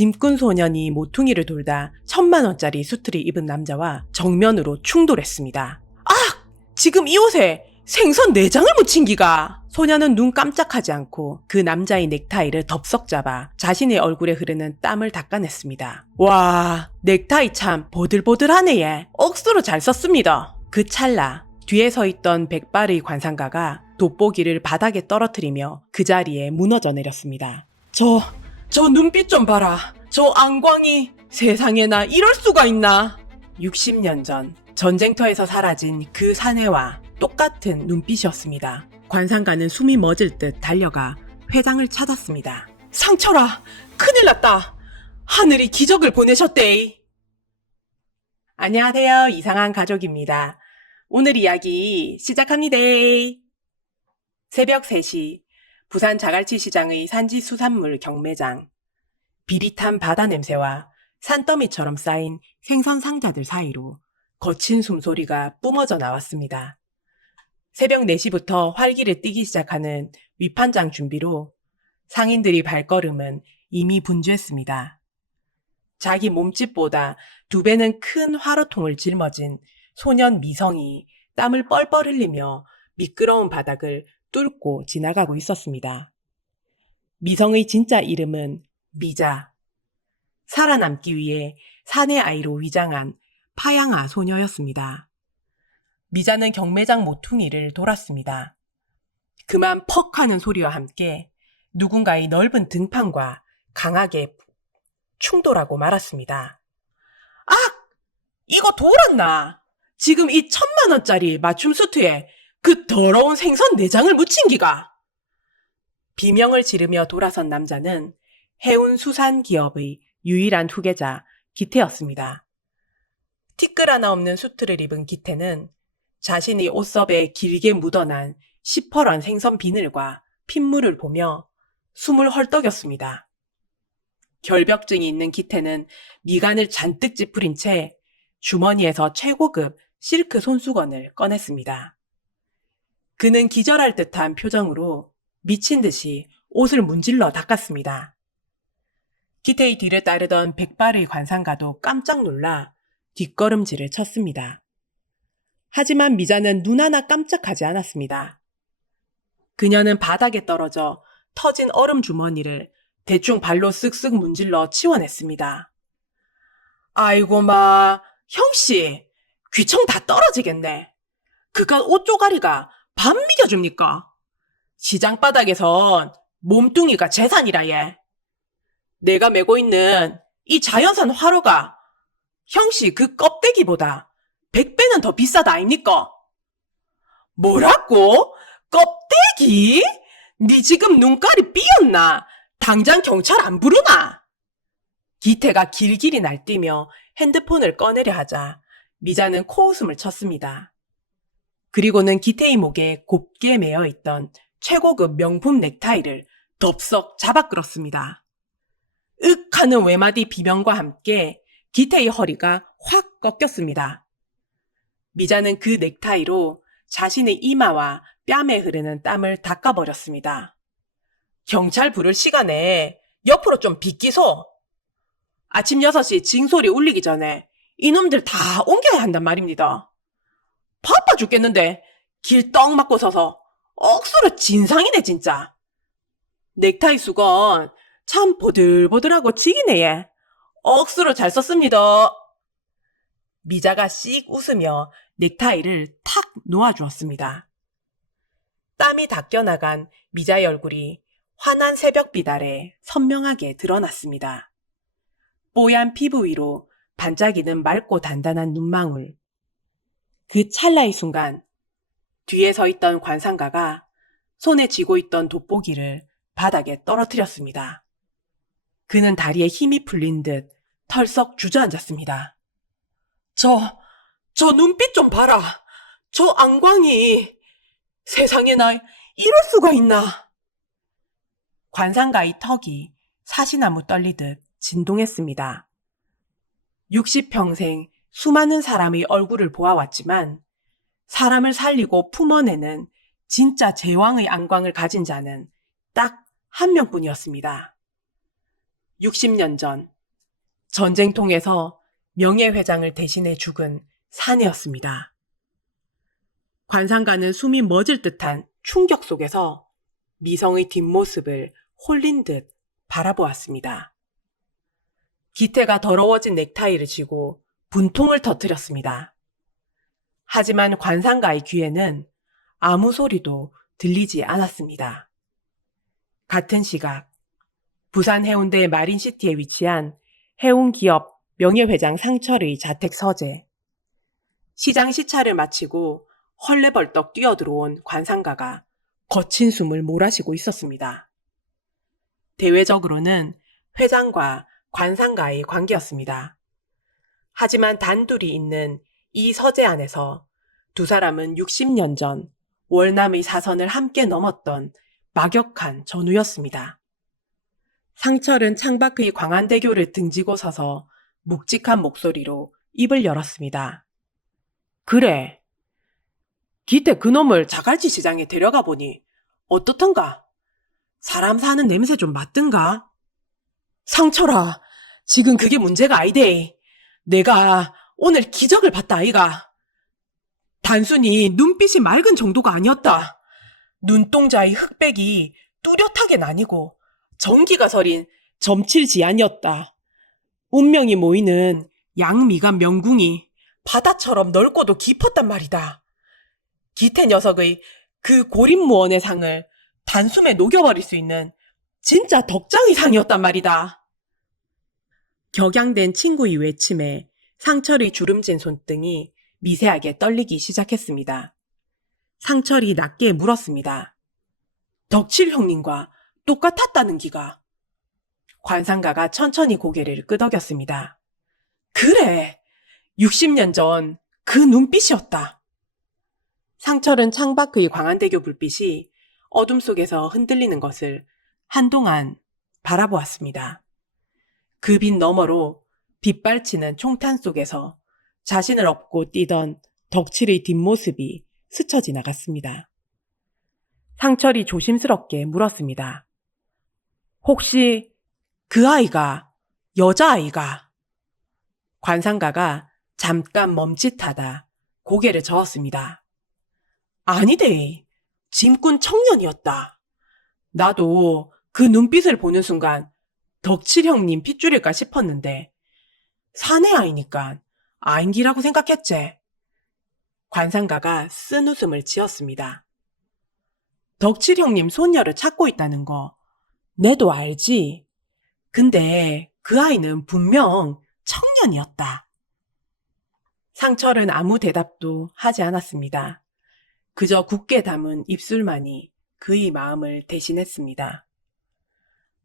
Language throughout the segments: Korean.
짐꾼 소년이 모퉁이를 돌다 1,000만 원짜리 수트를 입은 남자와 정면으로 충돌했습니다. 아! 지금 이 옷에 생선 내장을 묻힌 기가! 소년은 눈 깜짝하지 않고 그 남자의 넥타이를 덥석 잡아 자신의 얼굴에 흐르는 땀을 닦아냈습니다. 와, 넥타이 참 보들보들하네 얘. 억수로 잘 썼습니다. 그 찰나 뒤에 서 있던 백발의 관상가가 돋보기를 바닥에 떨어뜨리며 그 자리에 무너져 내렸습니다. 저 눈빛 좀 봐라. 저 안광이 세상에나 이럴 수가 있나. 60년 전 전쟁터에서 사라진 그 사내와 똑같은 눈빛이었습니다. 관상가는 숨이 멎을 듯 달려가 회장을 찾았습니다. 상철아, 큰일 났다. 하늘이 기적을 보내셨대. 안녕하세요. 이상한 가족입니다. 오늘 이야기 시작합니다. 새벽 3시 부산 자갈치 시장의 산지 수산물 경매장. 비릿한 바다 냄새와 산더미처럼 쌓인 생선 상자들 사이로 거친 숨소리가 뿜어져 나왔습니다. 새벽 4시부터 활기를 띠기 시작하는 위판장 준비로 상인들의 발걸음은 이미 분주했습니다. 자기 몸집보다 2배는 큰 화로통을 짊어진 소년 미성이 땀을 뻘뻘 흘리며 미끄러운 바닥을 뚫고 지나가고 있었습니다. 미성의 진짜 이름은 미자. 살아남기 위해 사내 아이로 위장한 파양아 소녀였습니다. 미자는 경매장 모퉁이를 돌았습니다. 그만 퍽 하는 소리와 함께 누군가의 넓은 등판과 강하게 충돌하고 말았습니다. 아! 이거 돌았나? 지금 이 1,000만 원짜리 맞춤 수트에 그 더러운 생선 내장을 묻힌 기가! 비명을 지르며 돌아선 남자는 해운 수산 기업의 유일한 후계자 기태였습니다. 티끌 하나 없는 수트를 입은 기태는 자신이 옷섭에 길게 묻어난 시퍼런 생선 비늘과 핏물을 보며 숨을 헐떡였습니다. 결벽증이 있는 기태는 미간을 잔뜩 찌푸린 채 주머니에서 최고급 실크 손수건을 꺼냈습니다. 그는 기절할 듯한 표정으로 미친 듯이 옷을 문질러 닦았습니다. 기태의 뒤를 따르던 백발의 관상가도 깜짝 놀라 뒷걸음질을 쳤습니다. 하지만 미자는 눈 하나 깜짝하지 않았습니다. 그녀는 바닥에 떨어져 터진 얼음 주머니를 대충 발로 쓱쓱 문질러 치워냈습니다. 아이고 마, 형씨, 귀청 다 떨어지겠네. 그깟 옷 쪼가리가 밥 미겨줍니까? 시장 바닥에선 몸뚱이가 재산이라 얘. 내가 메고 있는 이 자연산 화로가 형씨 그 껍데기보다 100배는 더 비싸다 아닙니까? 뭐라고? 껍데기? 니 지금 눈깔이 삐었나? 당장 경찰 안 부르나? 기태가 길길이 날뛰며 핸드폰을 꺼내려 하자 미자는 코웃음을 쳤습니다. 그리고는 기태의 목에 곱게 매어 있던 최고급 명품 넥타이를 덥석 잡아 끌었습니다. 윽 하는 외마디 비명과 함께 기태의 허리가 확 꺾였습니다. 미자는 그 넥타이로 자신의 이마와 뺨에 흐르는 땀을 닦아버렸습니다. 경찰 부를 시간에 옆으로 좀 비키소. 아침 6시 징소리 울리기 전에 이놈들 다 옮겨야 한단 말입니다. 바빠 죽겠는데 길 떡 맞고 서서 억수로 진상이네 진짜. 넥타이 수건 참 보들보들하고 지기네 얘. 억수로 잘 썼습니다. 미자가 씩 웃으며 넥타이를 탁 놓아주었습니다. 땀이 닦여나간 미자의 얼굴이 환한 새벽빛 아래 선명하게 드러났습니다. 뽀얀 피부 위로 반짝이는 맑고 단단한 눈망울. 그 찰나의 순간 뒤에 서 있던 관상가가 손에 쥐고 있던 돋보기를 바닥에 떨어뜨렸습니다. 그는 다리에 힘이 풀린 듯 털썩 주저앉았습니다. 저 눈빛 좀 봐라. 저 안광이 세상에나 이럴 수가 있나. 관상가의 턱이 사시나무 떨리듯 진동했습니다. 60평생 수많은 사람의 얼굴을 보아왔지만 사람을 살리고 품어내는 진짜 제왕의 안광을 가진 자는 딱 한 명뿐이었습니다. 60년 전 전쟁통에서 명예회장을 대신해 죽은 사내였습니다. 관상가는 숨이 멎을 듯한 충격 속에서 미성의 뒷모습을 홀린 듯 바라보았습니다. 기태가 더러워진 넥타이를 쥐고 분통을 터뜨렸습니다. 하지만 관상가의 귀에는 아무 소리도 들리지 않았습니다. 같은 시각, 부산 해운대 마린시티에 위치한 해운기업 명예회장 상철의 자택 서재. 시장 시차를 마치고 헐레벌떡 뛰어들어온 관상가가 거친 숨을 몰아쉬고 있었습니다. 대외적으로는 회장과 관상가의 관계였습니다. 하지만 단둘이 있는 이 서재 안에서 두 사람은 60년 전 월남의 사선을 함께 넘었던 막역한 전우였습니다. 상철은 창밖의 광안대교를 등지고 서서 묵직한 목소리로 입을 열었습니다. 그래, 기태 그놈을 자갈치 시장에 데려가 보니 어떻던가? 사람 사는 냄새 좀 맡든가? 상철아, 지금 그게 문제가 아이데. 내가 오늘 기적을 봤다 아이가. 단순히 눈빛이 맑은 정도가 아니었다. 눈동자의 흑백이 뚜렷하게 나뉘고 전기가 서린 점칠지안이었다. 운명이 모이는 양미간 명궁이 바다처럼 넓고도 깊었단 말이다. 기태 녀석의 그 고립무원의 상을 단숨에 녹여버릴 수 있는 진짜 덕장의 상이었단 말이다. 격양된 친구의 외침에 상철의 주름진 손등이 미세하게 떨리기 시작했습니다. 상철이 낮게 물었습니다. 덕칠 형님과 똑같았다는 기가. 관상가가 천천히 고개를 끄덕였습니다. 그래, 60년 전 그 눈빛이었다. 상철은 창밖의 광안대교 불빛이 어둠 속에서 흔들리는 것을 한동안 바라보았습니다. 그 빛 너머로 빗발치는 총탄 속에서 자신을 업고 뛰던 덕칠의 뒷모습이 스쳐 지나갔습니다. 상철이 조심스럽게 물었습니다. 혹시 그 아이가 여자아이가? 관상가가 잠깐 멈칫하다 고개를 저었습니다. 아니대, 짐꾼 청년이었다. 나도 그 눈빛을 보는 순간 덕칠 형님 핏줄일까 싶었는데 사내 아이니까 아인기라고 생각했지. 관상가가 쓴 웃음을 지었습니다. 덕칠 형님 손녀를 찾고 있다는 거 내도 알지. 근데 그 아이는 분명 청년이었다. 상철은 아무 대답도 하지 않았습니다. 그저 굳게 담은 입술만이 그의 마음을 대신했습니다.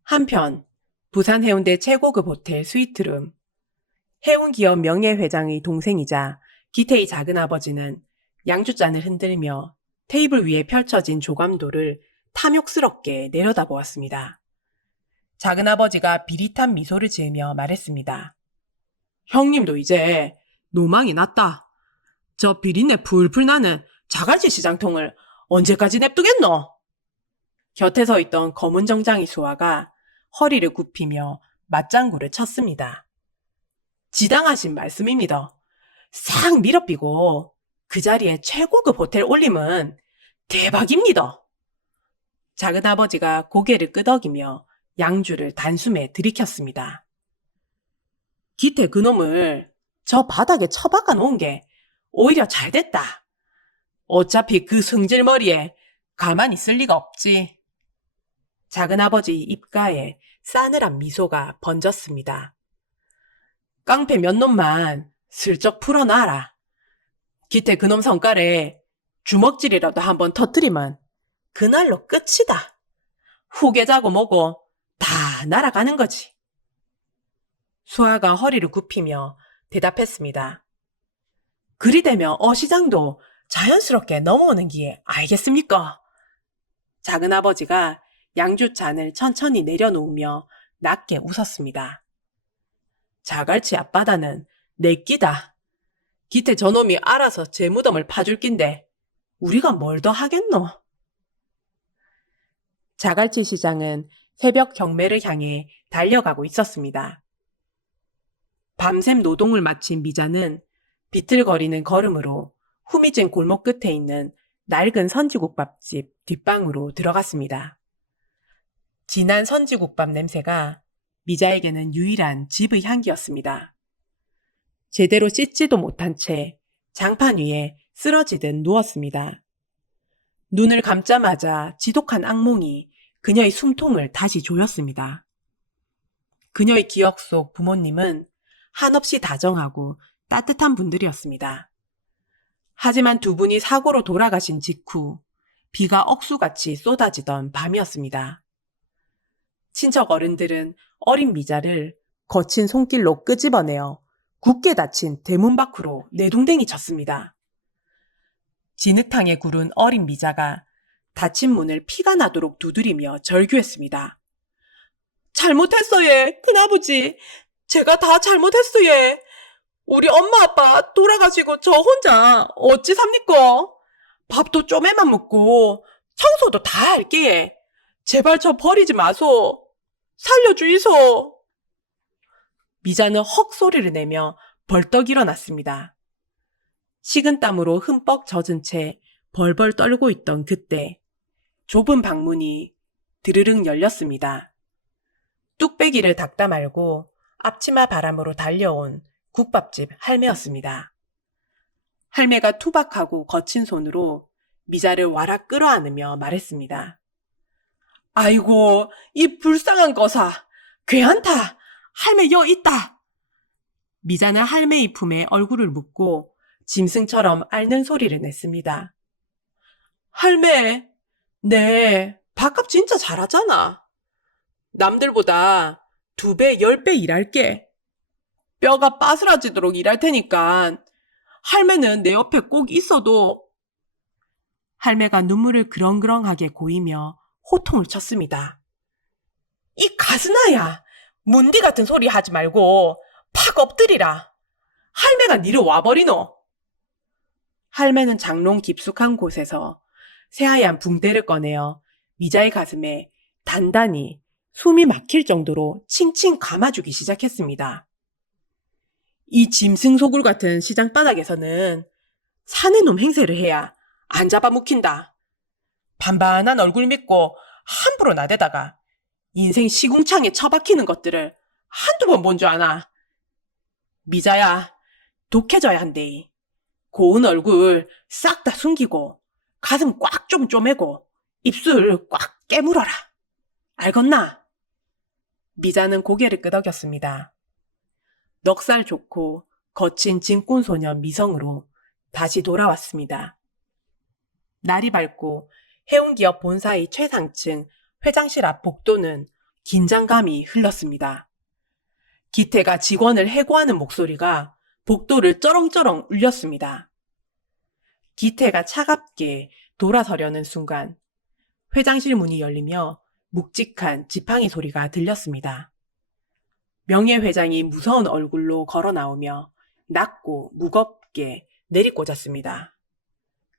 한편 부산 해운대 최고급 호텔 스위트룸. 해운기업 명예회장의 동생이자 기태의 작은아버지는 양주잔을 흔들며 테이블 위에 펼쳐진 조감도를 탐욕스럽게 내려다보았습니다. 작은아버지가 비릿한 미소를 지으며 말했습니다. 형님도 이제 노망이 났다. 저 비린내 풀풀 나는 자갈치 시장통을 언제까지 냅두겠노? 곁에 서 있던 검은 정장의 수아가 허리를 굽히며 맞장구를 쳤습니다. 지당하신 말씀입니다. 싹 밀어삐고 그 자리에 최고급 호텔 올림은 대박입니다. 작은아버지가 고개를 끄덕이며 양주를 단숨에 들이켰습니다. 기태 그놈을 저 바닥에 처박아 놓은 게 오히려 잘 됐다. 어차피 그 승질머리에 가만히 있을 리가 없지. 작은아버지 입가에 싸늘한 미소가 번졌습니다. 깡패 몇 놈만 슬쩍 풀어놔라. 기태 그놈 성깔에 주먹질이라도 한번 터뜨리면 그날로 끝이다. 후계자고 뭐고 다 날아가는 거지. 수아가 허리를 굽히며 대답했습니다. 그리 되면 어시장도 자연스럽게 넘어오는 기에 알겠습니까? 작은아버지가 양주잔을 천천히 내려놓으며 낮게 웃었습니다. 자갈치 앞바다는 내 끼다. 기태 저놈이 알아서 제 무덤을 파줄 낀데 우리가 뭘 더 하겠노? 자갈치 시장은 새벽 경매를 향해 달려가고 있었습니다. 밤샘 노동을 마친 미자는 비틀거리는 걸음으로 후미진 골목 끝에 있는 낡은 선지국밥집 뒷방으로 들어갔습니다. 진한 선지국밥 냄새가 미자에게는 유일한 집의 향기였습니다. 제대로 씻지도 못한 채 장판 위에 쓰러지듯 누웠습니다. 눈을 감자마자 지독한 악몽이 그녀의 숨통을 다시 조였습니다. 그녀의 기억 속 부모님은 한없이 다정하고 따뜻한 분들이었습니다. 하지만 두 분이 사고로 돌아가신 직후 비가 억수같이 쏟아지던 밤이었습니다. 친척 어른들은 어린 미자를 거친 손길로 끄집어내어 굳게 닫힌 대문 밖으로 내동댕이 쳤습니다. 진흙탕에 구른 어린 미자가 닫힌 문을 피가 나도록 두드리며 절규했습니다. 잘못했어 예, 큰아버지. 제가 다 잘못했어 예. 우리 엄마 아빠 돌아가시고 저 혼자 어찌 삽니까? 밥도 쪼매만 먹고 청소도 다 할게 예. 제발 저 버리지 마소. 살려주이소. 미자는 헉 소리를 내며 벌떡 일어났습니다. 식은땀으로 흠뻑 젖은 채 벌벌 떨고 있던 그때 좁은 방문이 드르륵 열렸습니다. 뚝배기를 닦다 말고 앞치마 바람으로 달려온 국밥집 할매였습니다. 할매가 투박하고 거친 손으로 미자를 와락 끌어안으며 말했습니다. 아이고, 이 불쌍한 거사. 괜찮다. 할매 여 있다. 미자는 할매의 품에 얼굴을 묻고 짐승처럼 앓는 소리를 냈습니다. 할매, 네, 밥값 진짜 잘하잖아. 남들보다 2배, 10배 일할게. 뼈가 빠스라지도록 일할 테니까 할매는 내 옆에 꼭 있어도. 할매가 눈물을 그렁그렁하게 고이며 호통을 쳤습니다. 이 가스나야, 문디 같은 소리 하지 말고 팍 엎드리라. 할매가 니를 와버리노. 할매는 장롱 깊숙한 곳에서 새하얀 붕대를 꺼내어 미자의 가슴에 단단히 숨이 막힐 정도로 칭칭 감아주기 시작했습니다. 이 짐승 소굴 같은 시장 바닥에서는 사내 놈 행세를 해야 안 잡아묵힌다. 반반한 얼굴 믿고 함부로 나대다가 인생 시궁창에 처박히는 것들을 한두 번 본 줄 아나. 미자야, 독해져야 한대. 고운 얼굴 싹 다 숨기고 가슴 꽉 좀 쪼매고 입술 꽉 깨물어라. 알겠나? 미자는 고개를 끄덕였습니다. 넉살 좋고 거친 진꾼소년 미성으로 다시 돌아왔습니다. 날이 밝고 해운기업 본사의 최상층 회장실 앞 복도는 긴장감이 흘렀습니다. 기태가 직원을 해고하는 목소리가 복도를 쩌렁쩌렁 울렸습니다. 기태가 차갑게 돌아서려는 순간 회장실 문이 열리며 묵직한 지팡이 소리가 들렸습니다. 명예 회장이 무서운 얼굴로 걸어 나오며 낮고 무겁게 내리꽂았습니다.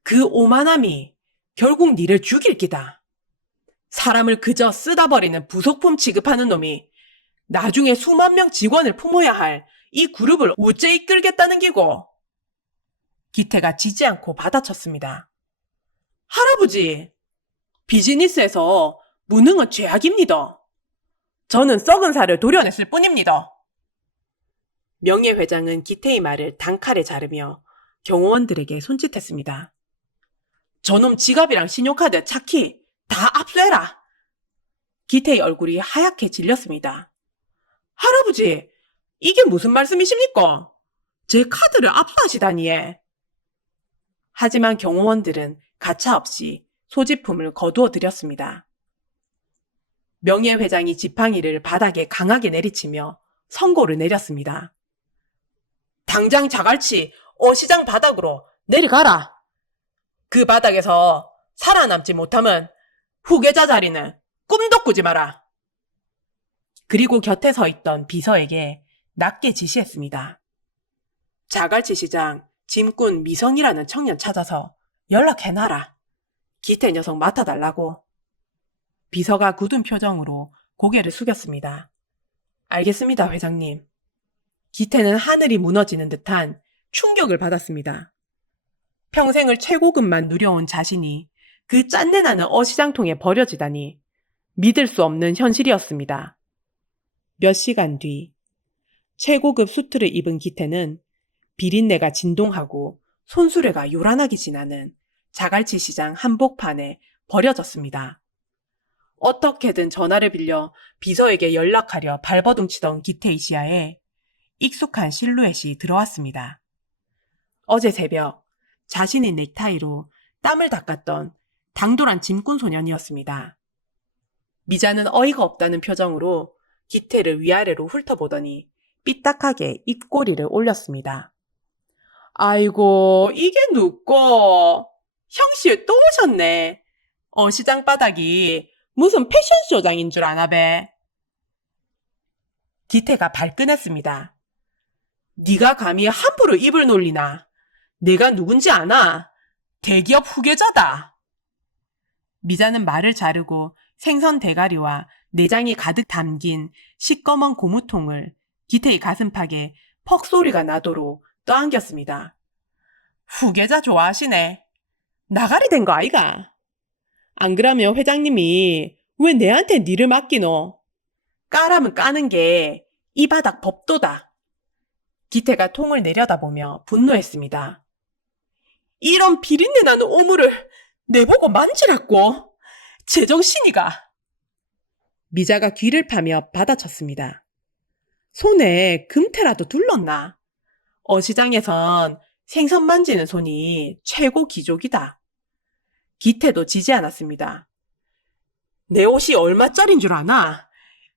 그 오만함이 결국 니를 죽일 기다. 사람을 그저 쓰다 버리는 부속품 취급하는 놈이 나중에 수만 명 직원을 품어야 할 이 그룹을 어째 이끌겠다는 기고. 기태가 지지 않고 받아쳤습니다. 할아버지, 비즈니스에서 무능은 죄악입니다. 저는 썩은 살을 도려냈을 뿐입니다. 명예 회장은 기태의 말을 단칼에 자르며 경호원들에게 손짓했습니다. 저놈 지갑이랑 신용카드, 차키 다 압수해라. 기태의 얼굴이 하얗게 질렸습니다. 할아버지, 이게 무슨 말씀이십니까? 제 카드를 압수하시다니. 하지만 경호원들은 가차없이 소지품을 거두어 드렸습니다. 명예 회장이 지팡이를 바닥에 강하게 내리치며 선고를 내렸습니다. 당장 자갈치 어시장 바닥으로 내려가라. 그 바닥에서 살아남지 못하면 후계자 자리는 꿈도 꾸지 마라. 그리고 곁에 서 있던 비서에게 낮게 지시했습니다. 자갈치 시장 짐꾼 미성이라는 청년 찾아서 연락해놔라. 기태 녀석 맡아달라고. 비서가 굳은 표정으로 고개를 숙였습니다. 알겠습니다, 회장님. 기태는 하늘이 무너지는 듯한 충격을 받았습니다. 평생을 최고급만 누려온 자신이 그 짠내나는 어시장통에 버려지다니 믿을 수 없는 현실이었습니다. 몇 시간 뒤 최고급 수트를 입은 기태는 비린내가 진동하고 손수레가 요란하게 지나는 자갈치 시장 한복판에 버려졌습니다. 어떻게든 전화를 빌려 비서에게 연락하려 발버둥치던 기태의 시야에 익숙한 실루엣이 들어왔습니다. 어제 새벽 자신의 넥타이로 땀을 닦았던 당돌한 짐꾼 소년이었습니다. 미자는 어이가 없다는 표정으로 기태를 위아래로 훑어보더니 삐딱하게 입꼬리를 올렸습니다. 아이고, 이게 누꼬? 형씨 또 오셨네. 시장 바닥이 무슨 패션쇼장인 줄 아나 배. 기태가 발끈했습니다. 네가 감히 함부로 입을 놀리나? 내가 누군지 아나? 대기업 후계자다. 미자는 말을 자르고 생선 대가리와 내장이 가득 담긴 시꺼먼 고무통을 기태의 가슴팍에 퍽 소리가 나도록 떠안겼습니다. 후계자 좋아하시네. 나가리 된 거 아이가? 안 그러면 회장님이 왜 내한테 니를 맡기노? 까라면 까는 게 이 바닥 법도다. 기태가 통을 내려다보며 분노했습니다. 이런 비린내 나는 오물을 내보고 만지라고? 제정신이가. 미자가 귀를 파며 받아쳤습니다. 손에 금태라도 둘렀나? 어시장에선 생선 만지는 손이 최고 기족이다. 기태도 지지 않았습니다. 내 옷이 얼마짜린 줄 아나?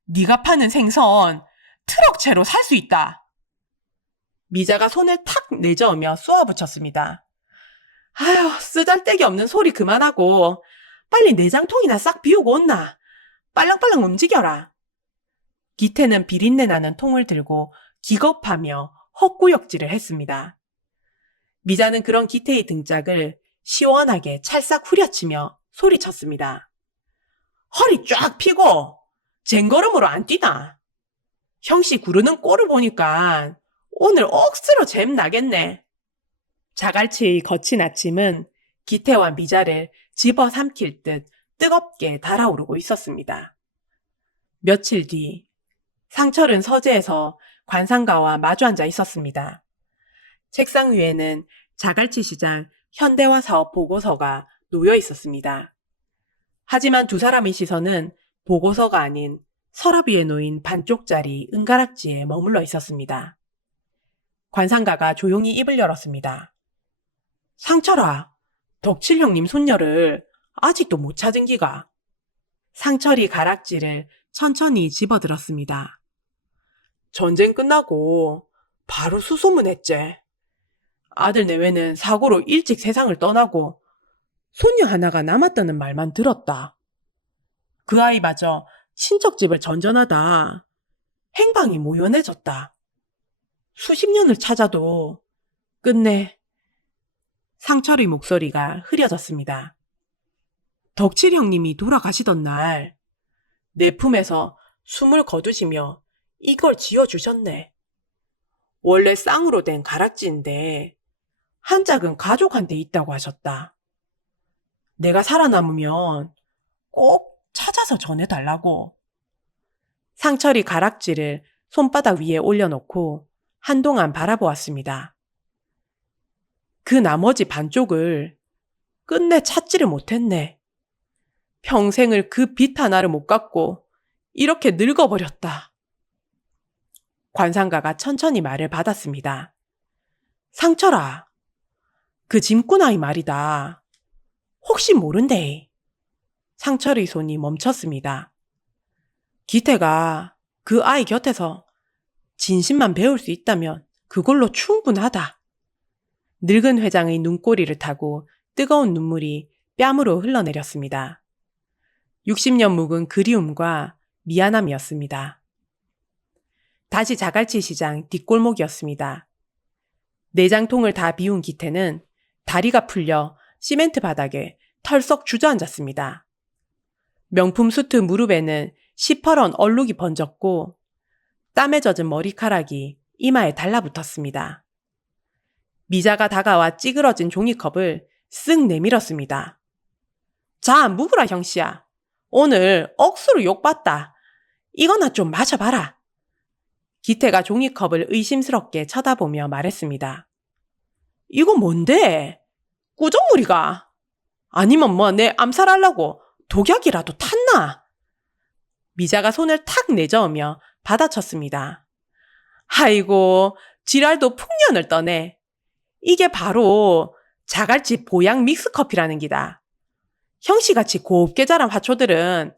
네가 파는 생선 트럭채로 살 수 있다. 미자가 손을 탁 내저으며 쏘아붙였습니다. 아휴, 쓰잘데기 없는 소리 그만하고 빨리 내장통이나 싹 비우고 온나. 빨랑빨랑 움직여라. 기태는 비린내 나는 통을 들고 기겁하며 헛구역질을 했습니다. 미자는 그런 기태의 등짝을 시원하게 찰싹 후려치며 소리쳤습니다. 허리 쫙 펴고 쟁걸음으로 안 뛰나? 형씨 구르는 꼴을 보니까 오늘 억수로 잼 나겠네. 자갈치의 거친 아침은 기태와 미자를 집어삼킬 듯 뜨겁게 달아오르고 있었습니다. 며칠 뒤 상철은 서재에서 관상가와 마주 앉아 있었습니다. 책상 위에는 자갈치 시장 현대화 사업 보고서가 놓여 있었습니다. 하지만 두 사람의 시선은 보고서가 아닌 서랍 위에 놓인 반쪽짜리 은가락지에 머물러 있었습니다. 관상가가 조용히 입을 열었습니다. 상철아, 덕칠 형님 손녀를 아직도 못 찾은 기가. 상철이 가락지를 천천히 집어들었습니다. 전쟁 끝나고 바로 수소문했지. 아들 내외는 사고로 일찍 세상을 떠나고 손녀 하나가 남았다는 말만 들었다. 그 아이마저 친척집을 전전하다 행방이 모연해졌다. 수십 년을 찾아도 끝내. 상철의 목소리가 흐려졌습니다. 덕칠 형님이 돌아가시던 날 내 품에서 숨을 거두시며 이걸 지어주셨네. 원래 쌍으로 된 가락지인데 한 짝은 가족한테 있다고 하셨다. 내가 살아남으면 꼭 찾아서 전해달라고. 상철이 가락지를 손바닥 위에 올려놓고 한동안 바라보았습니다. 그 나머지 반쪽을 끝내 찾지를 못했네. 평생을 그 빚 하나를 못 갚고 이렇게 늙어버렸다. 관상가가 천천히 말을 받았습니다. 상철아, 그 짐꾼 아이 말이다. 혹시 모른대. 상철의 손이 멈췄습니다. 기태가 그 아이 곁에서 진심만 배울 수 있다면 그걸로 충분하다. 늙은 회장의 눈꼬리를 타고 뜨거운 눈물이 뺨으로 흘러내렸습니다. 60년 묵은 그리움과 미안함이었습니다. 다시 자갈치 시장 뒷골목이었습니다. 내장통을 다 비운 기태는 다리가 풀려 시멘트 바닥에 털썩 주저앉았습니다. 명품 수트 무릎에는 시퍼런 얼룩이 번졌고 땀에 젖은 머리카락이 이마에 달라붙었습니다. 미자가 다가와 찌그러진 종이컵을 쓱 내밀었습니다. 자, 묵으라 형씨야. 오늘 억수로 욕봤다. 이거나 좀 마셔봐라. 기태가 종이컵을 의심스럽게 쳐다보며 말했습니다. 이거 뭔데? 꾸정물이가? 아니면 뭐 내 암살하려고 독약이라도 탔나? 미자가 손을 탁 내저으며 받아쳤습니다. 아이고, 지랄도 풍년을 떠네. 이게 바로 자갈치 보양 믹스커피라는 기다. 형씨같이 곱게 자란 화초들은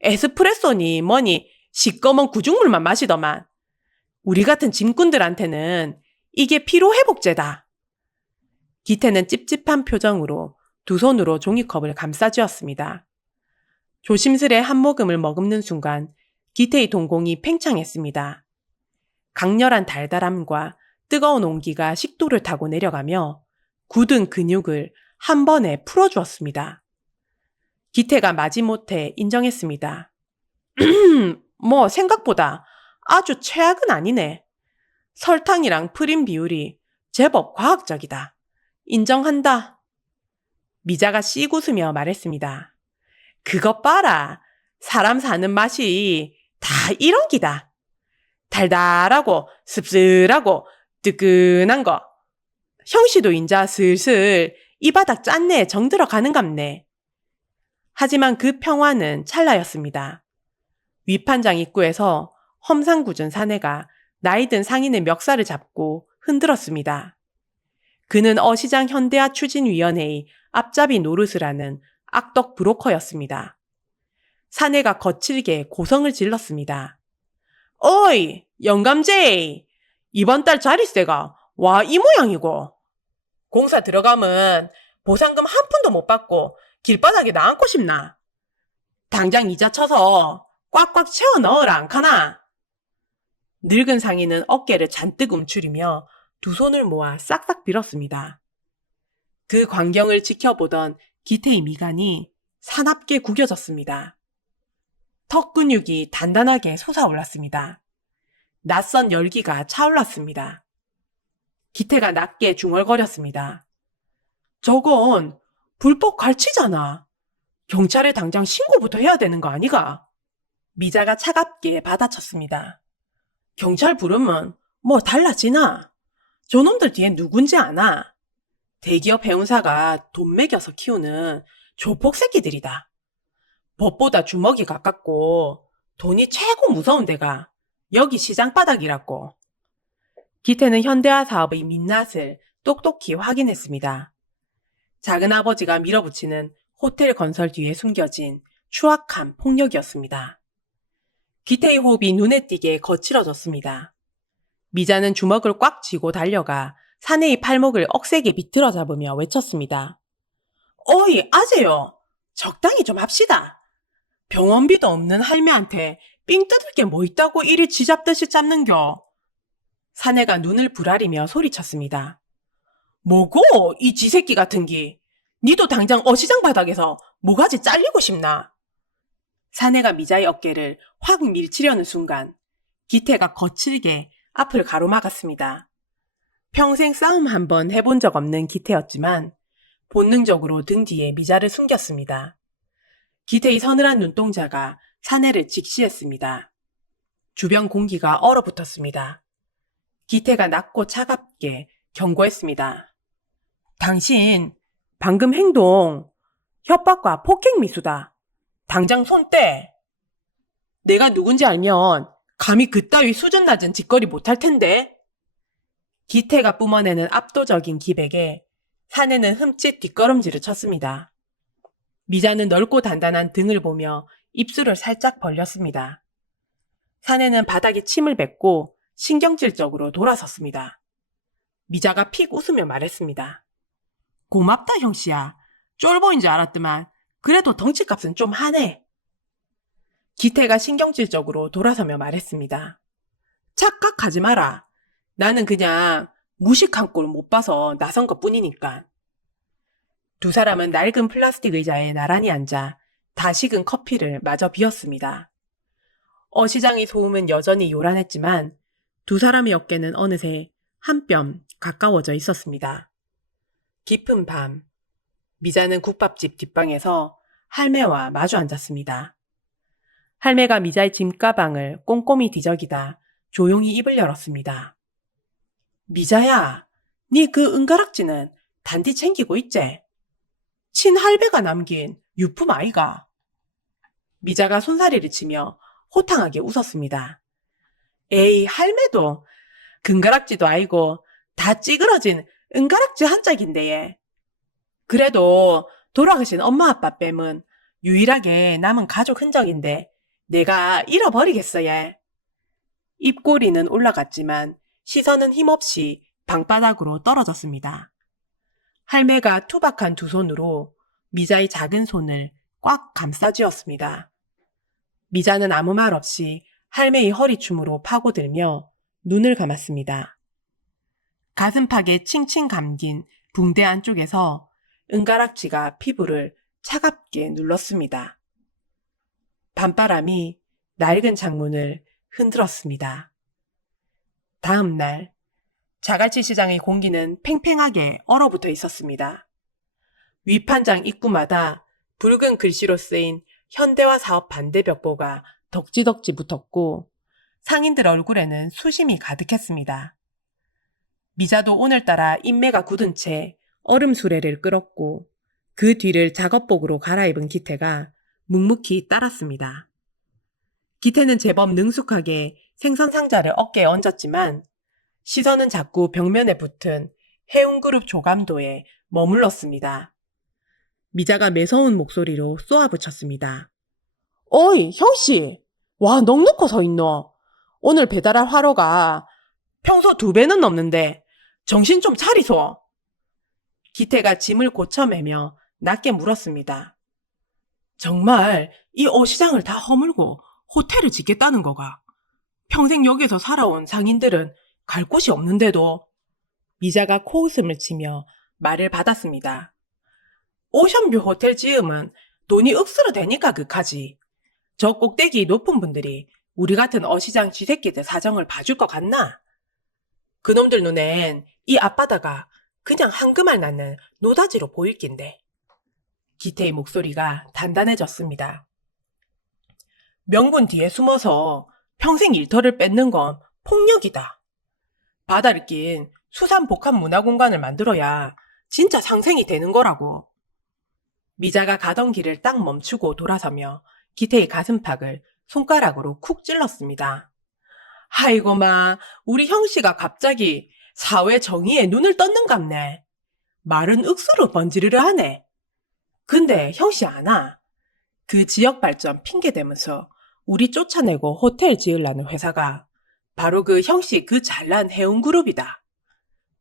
에스프레소니 뭐니 시꺼먼 구중물만 마시더만 우리 같은 짐꾼들한테는 이게 피로회복제다. 기태는 찝찝한 표정으로 두 손으로 종이컵을 감싸쥐었습니다. 조심스레 한 모금을 머금는 순간 기태의 동공이 팽창했습니다. 강렬한 달달함과 뜨거운 온기가 식도를 타고 내려가며 굳은 근육을 한 번에 풀어주었습니다. 기태가 마지못해 인정했습니다. 뭐 생각보다 아주 최악은 아니네. 설탕이랑 프린 비율이 제법 과학적이다. 인정한다. 미자가 씩 웃으며 말했습니다. 그것 봐라. 사람 사는 맛이 다 이런 기다. 달달하고 씁쓸하고 뜨끈한 거. 형씨도 인자 슬슬 이 바닥 짠내에 정들어 가는갑네. 하지만 그 평화는 찰나였습니다. 위판장 입구에서 험상궂은 사내가 나이든 상인의 멱살을 잡고 흔들었습니다. 그는 어시장 현대화 추진위원회의 앞잡이 노릇을 하는 악덕 브로커였습니다. 사내가 거칠게 고성을 질렀습니다. 어이, 영감제! 이번 달 자릿세가 와 이 모양이고. 공사 들어가면 보상금 한 푼도 못 받고 길바닥에 나앉고 싶나? 당장 이자 쳐서 꽉꽉 채워 넣어라 안 카나? 늙은 상인은 어깨를 잔뜩 움츠리며 두 손을 모아 싹싹 빌었습니다. 그 광경을 지켜보던 기태의 미간이 사납게 구겨졌습니다. 턱 근육이 단단하게 솟아올랐습니다. 낯선 열기가 차올랐습니다. 기태가 낮게 중얼거렸습니다. 저건 불법 갈치잖아. 경찰에 당장 신고부터 해야 되는 거 아니가? 미자가 차갑게 받아쳤습니다. 경찰 부르면 뭐 달라지나? 저놈들 뒤에 누군지 아나? 대기업 해운사가 돈 매겨서 키우는 조폭 새끼들이다. 법보다 주먹이 가깝고 돈이 최고 무서운 데가 여기 시장바닥이라고. 기태는 현대화 사업의 민낯을 똑똑히 확인했습니다. 작은아버지가 밀어붙이는 호텔 건설 뒤에 숨겨진 추악한 폭력이었습니다. 기태의 호흡이 눈에 띄게 거칠어졌습니다. 미자는 주먹을 꽉 쥐고 달려가 사내의 팔목을 억세게 비틀어 잡으며 외쳤습니다. 어이, 아재요. 적당히 좀 합시다. 병원비도 없는 할매한테 삥 뜯을 게 뭐 있다고 이리 쥐잡듯이 잡는겨. 사내가 눈을 부라리며 소리쳤습니다. 뭐고 이 쥐새끼 같은 기. 니도 당장 어시장 바닥에서 모가지 잘리고 싶나? 사내가 미자의 어깨를 확 밀치려는 순간 기태가 거칠게 앞을 가로막았습니다. 평생 싸움 한 번 해본 적 없는 기태였지만 본능적으로 등 뒤에 미자를 숨겼습니다. 기태의 서늘한 눈동자가 사내를 직시했습니다. 주변 공기가 얼어붙었습니다. 기태가 낮고 차갑게 경고했습니다. 당신 방금 행동 협박과 폭행 미수다. 당장 손 떼. 내가 누군지 알면 감히 그따위 수준 낮은 짓거리 못할 텐데. 기태가 뿜어내는 압도적인 기백에 사내는 흠칫 뒷걸음질을 쳤습니다. 미자는 넓고 단단한 등을 보며 입술을 살짝 벌렸습니다. 사내는 바닥에 침을 뱉고 신경질적으로 돌아섰습니다. 미자가 픽 웃으며 말했습니다. 고맙다 형씨야. 쫄보인 줄 알았더만 그래도 덩치값은 좀 하네. 기태가 신경질적으로 돌아서며 말했습니다. 착각하지 마라. 나는 그냥 무식한 꼴 못 봐서 나선 것뿐이니까. 두 사람은 낡은 플라스틱 의자에 나란히 앉아 다 식은 커피를 마저 비웠습니다. 어시장의 소음은 여전히 요란했지만 두 사람의 어깨는 어느새 한 뼘 가까워져 있었습니다. 깊은 밤, 미자는 국밥집 뒷방에서 할매와 마주 앉았습니다. 할매가 미자의 짐가방을 꼼꼼히 뒤적이다 조용히 입을 열었습니다. 미자야, 니 그 은가락지는 단디 챙기고 있제? 친할배가 남긴 유품 아이가? 미자가 손사리를 치며 호탕하게 웃었습니다. 에이, 할매도 금가락지도 아니고 다 찌그러진 은가락지 한 짝인데 예. 그래도 돌아가신 엄마 아빠 뺨은 유일하게 남은 가족 흔적인데 내가 잃어버리겠어 예. 입꼬리는 올라갔지만 시선은 힘없이 방바닥으로 떨어졌습니다. 할매가 투박한 두 손으로 미자의 작은 손을 꽉 감싸쥐었습니다. 미자는 아무 말 없이 할매의 허리춤으로 파고들며 눈을 감았습니다. 가슴팍에 칭칭 감긴 붕대 안쪽에서 은가락지가 피부를 차갑게 눌렀습니다. 밤바람이 낡은 창문을 흔들었습니다. 다음 날 자갈치 시장의 공기는 팽팽하게 얼어붙어 있었습니다. 위판장 입구마다 붉은 글씨로 쓰인 현대화 사업 반대 벽보가 덕지덕지 붙었고 상인들 얼굴에는 수심이 가득했습니다. 미자도 오늘따라 인매가 굳은 채 얼음 수레를 끌었고 그 뒤를 작업복으로 갈아입은 기태가 묵묵히 따랐습니다. 기태는 제법 능숙하게 생선 상자를 어깨에 얹었지만 시선은 자꾸 벽면에 붙은 해운그룹 조감도에 머물렀습니다. 미자가 매서운 목소리로 쏘아붙였습니다. 어이, 형씨! 와, 넋놓고 서 있노? 오늘 배달할 화로가 평소 2배는 넘는데 정신 좀 차리소. 기태가 짐을 고쳐매며 낮게 물었습니다. 정말 이 어시장을 다 허물고 호텔을 짓겠다는 거가? 평생 여기서 살아온 상인들은 갈 곳이 없는데도. 미자가 코웃음을 치며 말을 받았습니다. 오션뷰 호텔 지으면 돈이 억수로 되니까 그까지. 저 꼭대기 높은 분들이 우리 같은 어시장 쥐새끼들 사정을 봐줄 것 같나? 그놈들 눈엔 이 앞바다가 그냥 한금알 낳는 노다지로 보일 낀데. 기태의 목소리가 단단해졌습니다. 명분 뒤에 숨어서 평생 일터를 뺏는 건 폭력이다. 바다를 낀 수산복합문화공간을 만들어야 진짜 상생이 되는 거라고. 미자가 가던 길을 딱 멈추고 돌아서며 기태의 가슴팍을 손가락으로 쿡 찔렀습니다. 아이고 마, 우리 형씨가 갑자기 사회 정의에 눈을 떴는갑네. 말은 억수로 번지르르 하네. 근데 형씨 아나? 그 지역 발전 핑계대면서 우리 쫓아내고 호텔 지으려는 회사가 바로 그 형씨 그 잘난 해운그룹이다.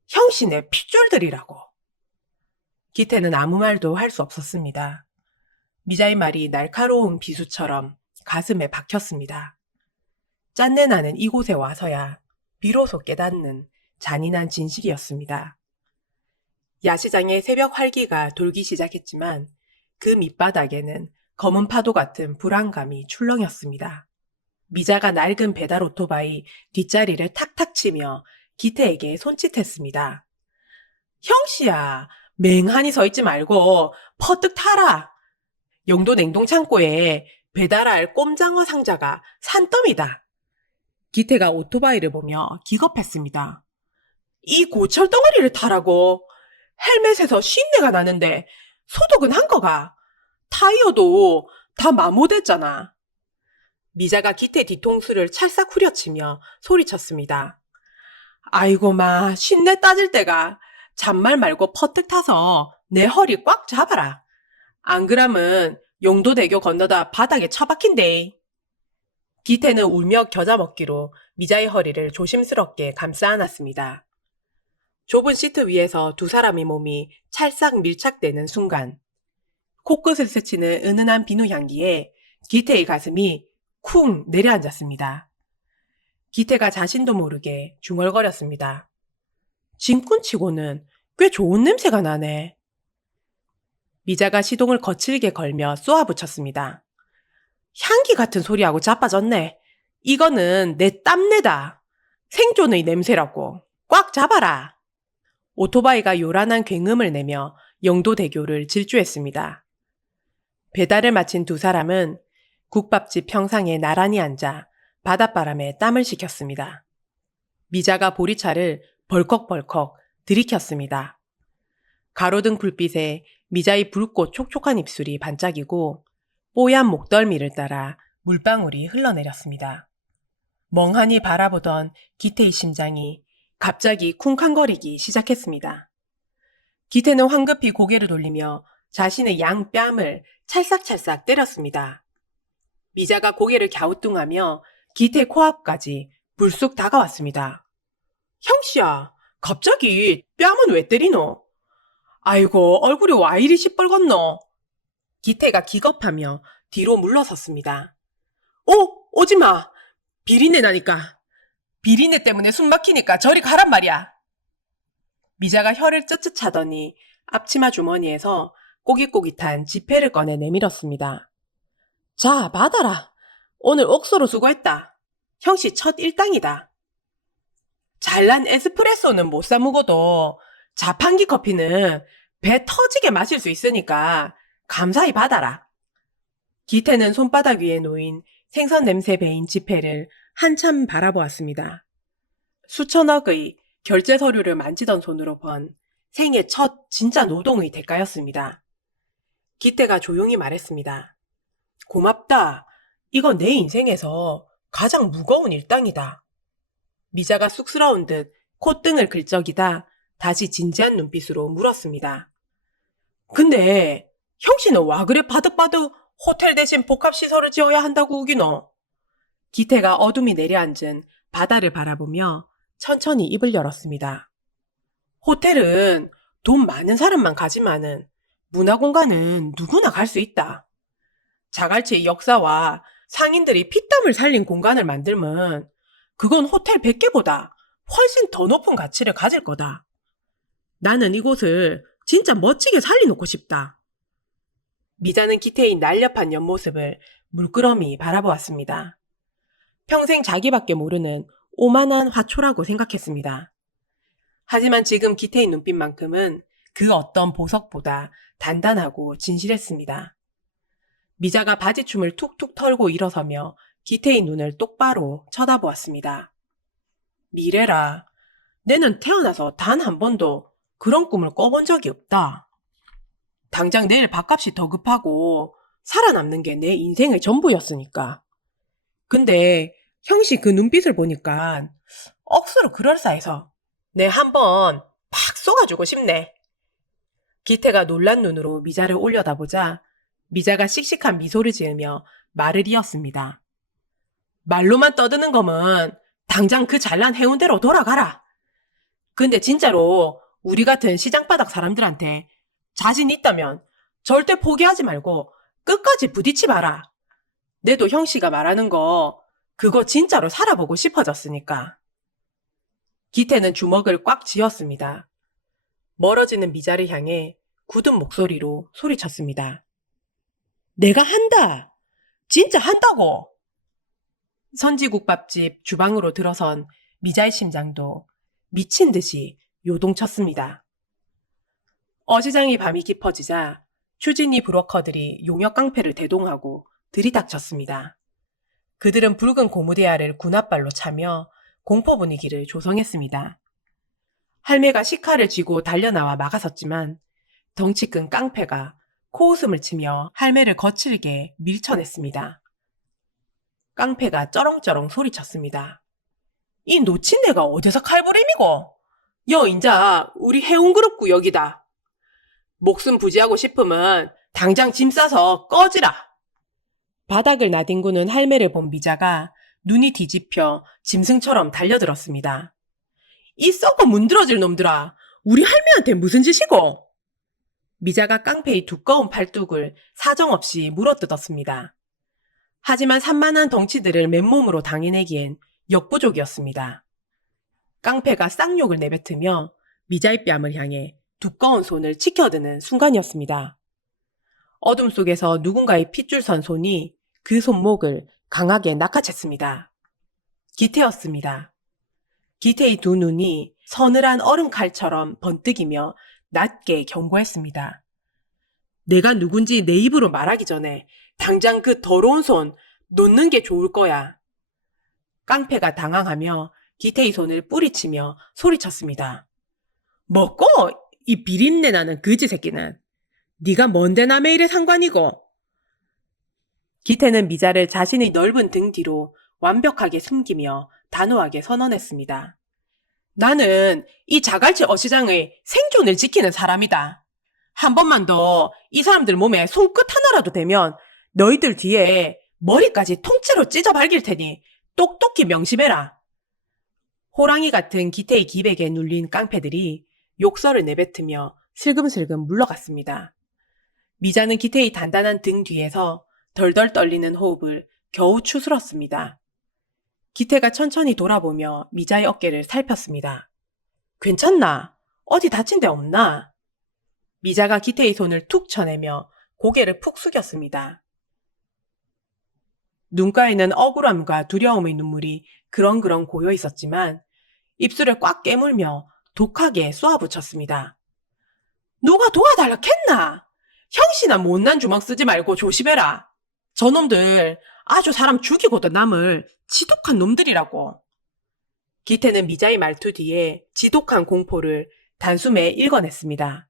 형씨 내 핏줄들이라고. 기태는 아무 말도 할 수 없었습니다. 미자의 말이 날카로운 비수처럼 가슴에 박혔습니다. 짠내 나는 이곳에 와서야 비로소 깨닫는 잔인한 진실이었습니다. 야시장의 새벽 활기가 돌기 시작했지만 그 밑바닥에는 검은 파도 같은 불안감이 출렁였습니다. 미자가 낡은 배달 오토바이 뒷자리를 탁탁 치며 기태에게 손짓했습니다. 형씨야, 맹하니 서 있지 말고 퍼뜩 타라. 영도 냉동창고에 배달할 꼼장어 상자가 산더미다. 기태가 오토바이를 보며 기겁했습니다. 이 고철 덩어리를 타라고. 헬멧에서 쉰내가 나는데 소독은 한 거가. 타이어도 다 마모됐잖아. 미자가 기태 뒤통수를 찰싹 후려치며 소리쳤습니다. 아이고 마, 쉰내 따질 때가 잔말 말고 퍼뜩 타서 내 허리 꽉 잡아라. 안 그러면 용도대교 건너다 바닥에 처박힌대. 기태는 울며 겨자먹기로 미자의 허리를 조심스럽게 감싸 안았습니다. 좁은 시트 위에서 두 사람의 몸이 찰싹 밀착되는 순간 코끝을 스치는 은은한 비누 향기에 기태의 가슴이 쿵 내려앉았습니다. 기태가 자신도 모르게 중얼거렸습니다. 짐꾼치고는 꽤 좋은 냄새가 나네. 미자가 시동을 거칠게 걸며 쏘아붙였습니다. 향기 같은 소리하고 자빠졌네. 이거는 내 땀내다. 생존의 냄새라고. 꽉 잡아라. 오토바이가 요란한 굉음을 내며 영도대교를 질주했습니다. 배달을 마친 두 사람은 국밥집 평상에 나란히 앉아 바닷바람에 땀을 식혔습니다. 미자가 보리차를 벌컥벌컥 들이켰습니다. 가로등 불빛에 미자의 붉고 촉촉한 입술이 반짝이고 뽀얀 목덜미를 따라 물방울이 흘러내렸습니다. 멍하니 바라보던 기태의 심장이 갑자기 쿵쾅거리기 시작했습니다. 기태는 황급히 고개를 돌리며 자신의 양 뺨을 찰싹찰싹 때렸습니다. 미자가 고개를 갸우뚱하며 기태 코앞까지 불쑥 다가왔습니다. 형씨야, 갑자기 뺨은 왜 때리노? 아이고, 얼굴이 와 이리 시뻘겋노? 기태가 기겁하며 뒤로 물러섰습니다. 오지마! 비린내 나니까. 비린내 때문에 숨 막히니까 저리 가란 말이야. 미자가 혀를 쯧쯧 차더니 앞치마 주머니에서 꼬깃꼬깃한 지폐를 꺼내 내밀었습니다. 자, 받아라. 오늘 옥소로 수고했다. 형씨 첫 일당이다. 잘난 에스프레소는 못 사 먹어도 자판기 커피는 배 터지게 마실 수 있으니까 감사히 받아라. 기태는 손바닥 위에 놓인 생선 냄새 배인 지폐를 한참 바라보았습니다. 수천억의 결제 서류를 만지던 손으로 번 생애 첫 진짜 노동의 대가였습니다. 기태가 조용히 말했습니다. 고맙다. 이건 내 인생에서 가장 무거운 일당이다. 미자가 쑥스러운 듯 콧등을 긁적이다 다시 진지한 눈빛으로 물었습니다. 근데 형씨는 와 그래 바득바득 호텔 대신 복합시설을 지어야 한다고 우기노? 기태가 어둠이 내려앉은 바다를 바라보며 천천히 입을 열었습니다. 호텔은 돈 많은 사람만 가지만은 문화공간은 누구나 갈 수 있다. 자갈치의 역사와 상인들이 피땀을 살린 공간을 만들면 그건 호텔 100개보다 훨씬 더 높은 가치를 가질 거다. 나는 이곳을 진짜 멋지게 살려놓고 싶다. 미자는 기태의 날렵한 옆모습을 물끄러미 바라보았습니다. 평생 자기밖에 모르는 오만한 화초라고 생각했습니다. 하지만 지금 기태의 눈빛만큼은 그 어떤 보석보다 단단하고 진실했습니다. 미자가 바지춤을 툭툭 털고 일어서며 기태의 눈을 똑바로 쳐다보았습니다. 미래라, 내는 태어나서 단 한 번도 그런 꿈을 꿔본 적이 없다. 당장 내일 밥값이 더 급하고 살아남는 게 내 인생의 전부였으니까. 근데 형씨 그 눈빛을 보니까 억수로 그럴싸해서 내 한번 팍 쏘아주고 싶네. 기태가 놀란 눈으로 미자를 올려다보자 미자가 씩씩한 미소를 지으며 말을 이었습니다. 말로만 떠드는 거면 당장 그 잘난 해운대로 돌아가라. 근데 진짜로 우리 같은 시장바닥 사람들한테 자신 있다면 절대 포기하지 말고 끝까지 부딪히 봐라. 내도 형씨가 말하는 거 그거 진짜로 살아보고 싶어졌으니까. 기태는 주먹을 꽉 쥐었습니다. 멀어지는 미자를 향해 굳은 목소리로 소리쳤습니다. 내가 한다. 진짜 한다고. 선지국밥집 주방으로 들어선 미자의 심장도 미친 듯이 요동쳤습니다. 어시장이 밤이 깊어지자 추진이 브로커들이 용역 깡패를 대동하고 들이닥쳤습니다. 그들은 붉은 고무대야를 군홧발로 차며 공포 분위기를 조성했습니다. 할매가 식칼을 쥐고 달려나와 막아섰지만 덩치 큰 깡패가 코웃음을 치며 할매를 거칠게 밀쳐냈습니다. 깡패가 쩌렁쩌렁 소리쳤습니다. 이 노친네가 어디서 칼부림이고? 여 인자 우리 해운그룹 구역이다. 목숨 부지하고 싶으면 당장 짐 싸서 꺼지라. 바닥을 나뒹구는 할매를 본 미자가 눈이 뒤집혀 짐승처럼 달려들었습니다. 이 썩어 문드러질 놈들아, 우리 할매한테 무슨 짓이고? 미자가 깡패의 두꺼운 팔뚝을 사정없이 물어뜯었습니다. 하지만 산만한 덩치들을 맨몸으로 당해내기엔 역부족이었습니다. 깡패가 쌍욕을 내뱉으며 미자의 뺨을 향해 두꺼운 손을 치켜드는 순간이었습니다. 어둠 속에서 누군가의 핏줄 선 손이 그 손목을 강하게 낚아챘습니다. 기태였습니다. 기태의 두 눈이 서늘한 얼음칼처럼 번뜩이며 낮게 경고했습니다. 내가 누군지 내 입으로 말하기 전에 당장 그 더러운 손 놓는 게 좋을 거야. 깡패가 당황하며 기태의 손을 뿌리치며 소리쳤습니다. 뭐고? 이 비린내 나는 거지 새끼는. 네가 뭔데 남의 일에 상관이고. 기태는 미자를 자신의 넓은 등 뒤로 완벽하게 숨기며 단호하게 선언했습니다. 나는 이 자갈치 어시장의 생존을 지키는 사람이다. 한 번만 더 이 사람들 몸에 손끝 하나라도 대면 너희들 뒤에 머리까지 통째로 찢어 발길 테니 똑똑히 명심해라. 호랑이 같은 기태의 기백에 눌린 깡패들이 욕설을 내뱉으며 슬금슬금 물러갔습니다. 미자는 기태의 단단한 등 뒤에서 덜덜 떨리는 호흡을 겨우 추스렀습니다. 기태가 천천히 돌아보며 미자의 어깨를 살폈습니다. 괜찮나? 어디 다친 데 없나? 미자가 기태의 손을 툭 쳐내며 고개를 푹 숙였습니다. 눈가에는 억울함과 두려움의 눈물이 그렁그렁 고여 있었지만 입술을 꽉 깨물며 독하게 쏘아붙였습니다. 누가 도와달라 했나? 형씨나 못난 주먹 쓰지 말고 조심해라. 저놈들 아주 사람 죽이고도 남을 지독한 놈들이라고. 기태는 미자의 말투 뒤에 지독한 공포를 단숨에 읽어냈습니다.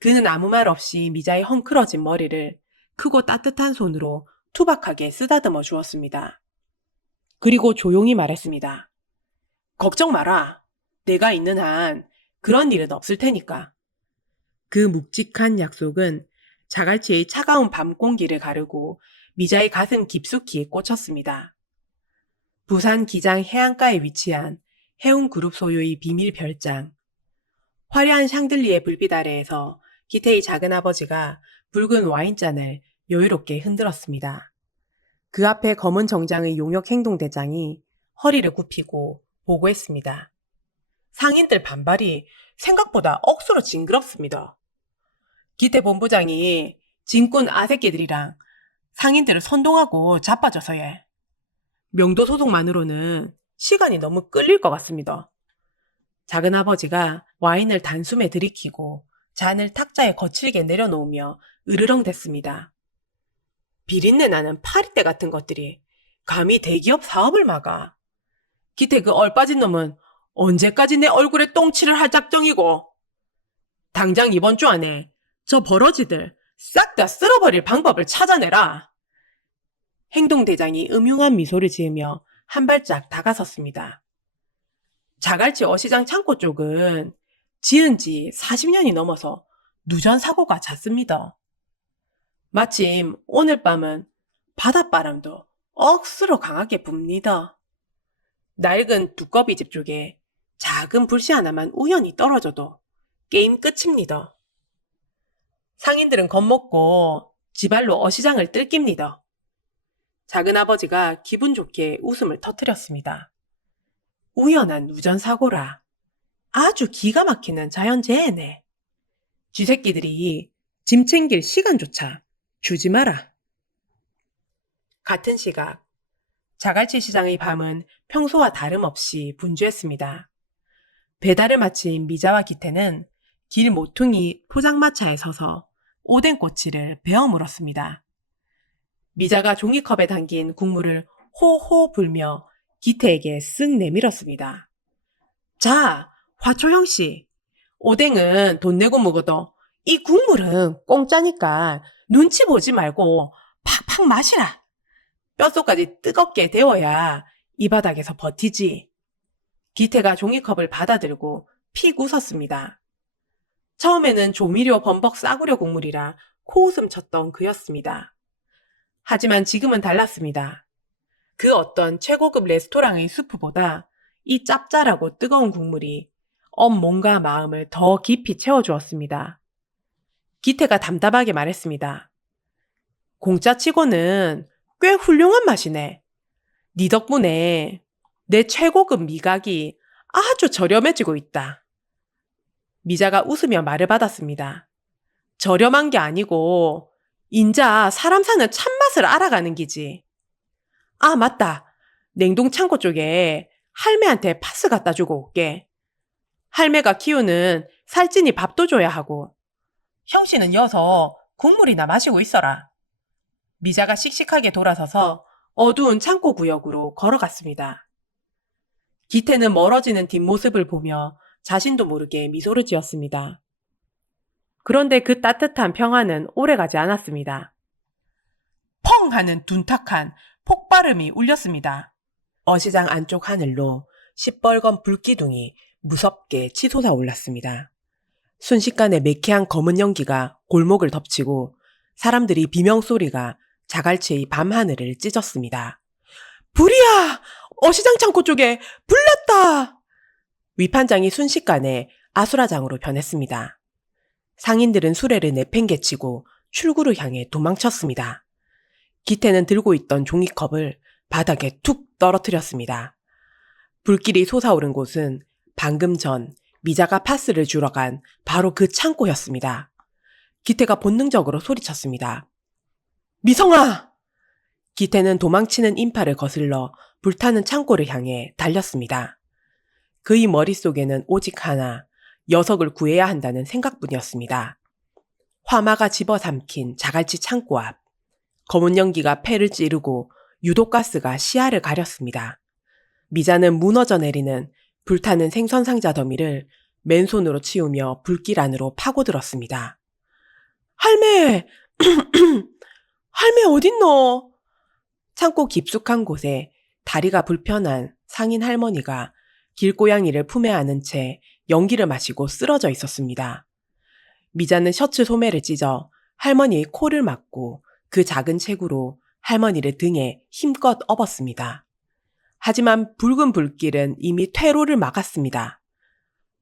그는 아무 말 없이 미자의 헝클어진 머리를 크고 따뜻한 손으로 투박하게 쓰다듬어 주었습니다. 그리고 조용히 말했습니다. 걱정 마라. 내가 있는 한 그런 일은 없을 테니까. 그 묵직한 약속은 자갈치의 차가운 밤 공기를 가르고 미자의 가슴 깊숙이 꽂혔습니다. 부산 기장 해안가에 위치한 해운그룹 소유의 비밀 별장. 화려한 샹들리에 불빛 아래에서 기태의 작은아버지가 붉은 와인잔을 여유롭게 흔들었습니다. 그 앞에 검은 정장의 용역행동대장이 허리를 굽히고 보고했습니다. 상인들 반발이 생각보다 억수로 징그럽습니다. 기태 본부장이 진꾼 아새끼들이랑 상인들을 선동하고 자빠져서 해. 명도 소송만으로는 시간이 너무 끌릴 것 같습니다. 작은아버지가 와인을 단숨에 들이키고 잔을 탁자에 거칠게 내려놓으며 으르렁댔습니다. 비린내 나는 파리떼 같은 것들이 감히 대기업 사업을 막아. 기태 그 얼빠진 놈은 언제까지 내 얼굴에 똥칠을 할 작정이고. 당장 이번 주 안에 저 버러지들 싹 다 쓸어버릴 방법을 찾아내라. 행동대장이 음흉한 미소를 지으며 한 발짝 다가섰습니다. 자갈치 어시장 창고 쪽은 지은 지 40년이 넘어서 누전사고가 잦습니다. 마침 오늘 밤은 바닷바람도 억수로 강하게 붑니다. 낡은 두꺼비집 쪽에 작은 불씨 하나만 우연히 떨어져도 게임 끝입니다. 상인들은 겁먹고 지발로 어시장을 뜰깁니다. 작은아버지가 기분 좋게 웃음을 터뜨렸습니다. 우연한 누전사고라. 아주 기가 막히는 자연재해네. 쥐새끼들이 짐 챙길 시간조차 주지 마라. 같은 시각, 자갈치 시장의 밤은 평소와 다름없이 분주했습니다. 배달을 마친 미자와 기태는 길 모퉁이 포장마차에 서서 오뎅꼬치를 베어 물었습니다. 미자가 종이컵에 담긴 국물을 호호 불며 기태에게 쓱 내밀었습니다. 자, 화초형씨, 오뎅은 돈 내고 먹어도 이 국물은 공짜니까 눈치 보지 말고 팍팍 마시라. 뼛속까지 뜨겁게 데워야 이 바닥에서 버티지. 기태가 종이컵을 받아들고 픽 웃었습니다. 처음에는 조미료 범벅 싸구려 국물이라 코웃음 쳤던 그였습니다. 하지만 지금은 달랐습니다. 그 어떤 최고급 레스토랑의 수프보다 이 짭짤하고 뜨거운 국물이 몸과 마음을 더 깊이 채워주었습니다. 기태가 담담하게 말했습니다. 공짜치고는 꽤 훌륭한 맛이네. 네 덕분에 내 최고급 미각이 아주 저렴해지고 있다. 미자가 웃으며 말을 받았습니다. 저렴한 게 아니고 인자 사람 사는 참맛을 알아가는 기지. 아, 맞다. 냉동 창고 쪽에 할매한테 파스 갖다 주고 올게. 할매가 키우는 살찐이 밥도 줘야 하고. 형씨는 여서 국물이나 마시고 있어라. 미자가 씩씩하게 돌아서서 어두운 창고 구역으로 걸어갔습니다. 기태는 멀어지는 뒷모습을 보며 자신도 모르게 미소를 지었습니다. 그런데 그 따뜻한 평화는 오래가지 않았습니다. 펑 하는 둔탁한 폭발음이 울렸습니다. 어시장 안쪽 하늘로 시뻘건 불기둥이 무섭게 치솟아 올랐습니다. 순식간에 매캐한 검은 연기가 골목을 덮치고 사람들이 비명소리가 자갈치의 밤하늘을 찢었습니다. 불이야! 어시장 창고 쪽에 불났다! 위판장이 순식간에 아수라장으로 변했습니다. 상인들은 수레를 내팽개치고 출구를 향해 도망쳤습니다. 기태는 들고 있던 종이컵을 바닥에 툭 떨어뜨렸습니다. 불길이 솟아오른 곳은 방금 전 미자가 파스를 주러 간 바로 그 창고였습니다. 기태가 본능적으로 소리쳤습니다. 미성아! 기태는 도망치는 인파를 거슬러 불타는 창고를 향해 달렸습니다. 그의 머릿속에는 오직 하나, 녀석을 구해야 한다는 생각뿐이었습니다. 화마가 집어삼킨 자갈치 창고 앞. 검은 연기가 폐를 찌르고 유독가스가 시야를 가렸습니다. 미자는 무너져 내리는 불타는 생선 상자 더미를 맨손으로 치우며 불길 안으로 파고들었습니다. 할매! 할매 어딨노? 창고 깊숙한 곳에 다리가 불편한 상인 할머니가 길고양이를 품에 안은 채 연기를 마시고 쓰러져 있었습니다. 미자는 셔츠 소매를 찢어 할머니의 코를 막고 그 작은 체구로 할머니를 등에 힘껏 업었습니다. 하지만 붉은 불길은 이미 퇴로를 막았습니다.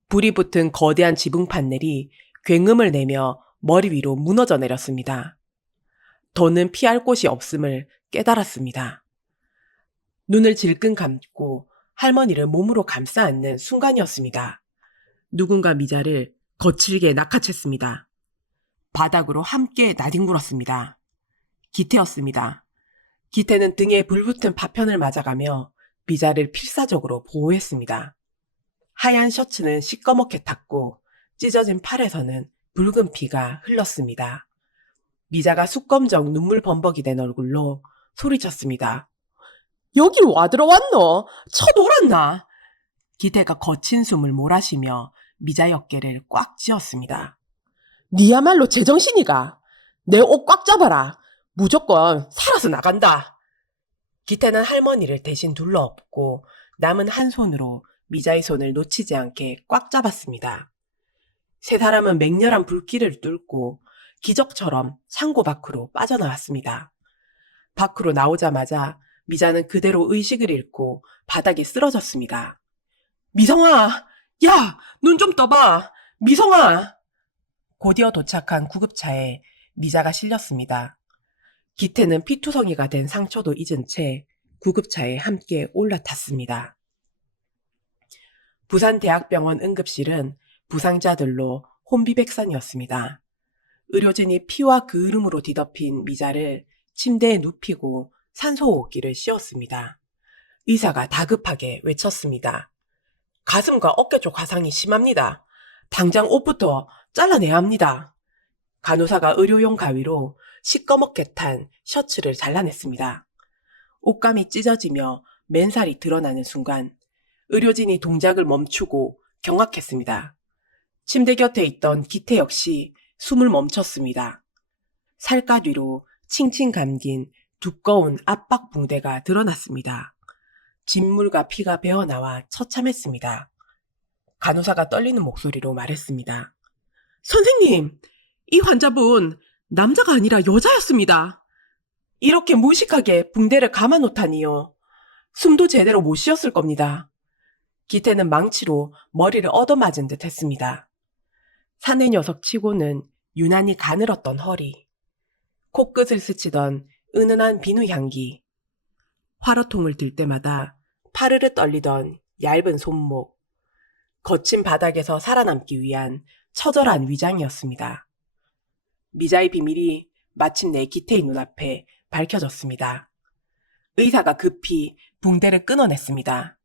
불이 붙은 거대한 지붕 판넬이 굉음을 내며 머리 위로 무너져 내렸습니다. 더는 피할 곳이 없음을 깨달았습니다. 눈을 질끈 감고 할머니를 몸으로 감싸 안는 순간이었습니다. 누군가 미자를 거칠게 낚아챘습니다. 바닥으로 함께 나뒹굴었습니다. 기태였습니다. 기태는 등에 불붙은 파편을 맞아가며 미자를 필사적으로 보호했습니다. 하얀 셔츠는 시꺼멓게 탔고 찢어진 팔에서는 붉은 피가 흘렀습니다. 미자가 숯검정 눈물 범벅이 된 얼굴로 소리쳤습니다. 여길 와 들어왔노? 쳐돌았나? 기태가 거친 숨을 몰아쉬며 미자의 어깨를 꽉 쥐었습니다. 니야말로 제정신이가? 내 옷 꽉 잡아라. 무조건 살아서 나간다. 기태는 할머니를 대신 둘러엎고 남은 한 손으로 미자의 손을 놓치지 않게 꽉 잡았습니다. 세 사람은 맹렬한 불길을 뚫고 기적처럼 창고 밖으로 빠져나왔습니다. 밖으로 나오자마자 미자는 그대로 의식을 잃고 바닥에 쓰러졌습니다. 미성아! 야! 눈 좀 떠봐! 미성아! 곧이어 도착한 구급차에 미자가 실렸습니다. 기태는 피투성이가 된 상처도 잊은 채 구급차에 함께 올라탔습니다. 부산대학병원 응급실은 부상자들로 혼비백산이었습니다. 의료진이 피와 그을음으로 뒤덮인 미자를 침대에 눕히고 산소호흡기를 씌웠습니다. 의사가 다급하게 외쳤습니다. 가슴과 어깨 쪽 화상이 심합니다. 당장 옷부터 잘라내야 합니다. 간호사가 의료용 가위로 시꺼멓게 탄 셔츠를 잘라냈습니다. 옷감이 찢어지며 맨살이 드러나는 순간 의료진이 동작을 멈추고 경악했습니다. 침대 곁에 있던 기태 역시 숨을 멈췄습니다. 살갗 위로 칭칭 감긴 두꺼운 압박 붕대가 드러났습니다. 진물과 피가 배어나와 처참했습니다. 간호사가 떨리는 목소리로 말했습니다. 선생님, 이 환자분 남자가 아니라 여자였습니다. 이렇게 무식하게 붕대를 감아놓다니요. 숨도 제대로 못 쉬었을 겁니다. 기태는 망치로 머리를 얻어맞은 듯 했습니다. 사내 녀석 치고는 유난히 가늘었던 허리, 코끝을 스치던 은은한 비누 향기, 화로통을 들 때마다 파르르 떨리던 얇은 손목, 거친 바닥에서 살아남기 위한 처절한 위장이었습니다. 미자의 비밀이 마침내 기태의 눈앞에 밝혀졌습니다. 의사가 급히 붕대를 끊어냈습니다.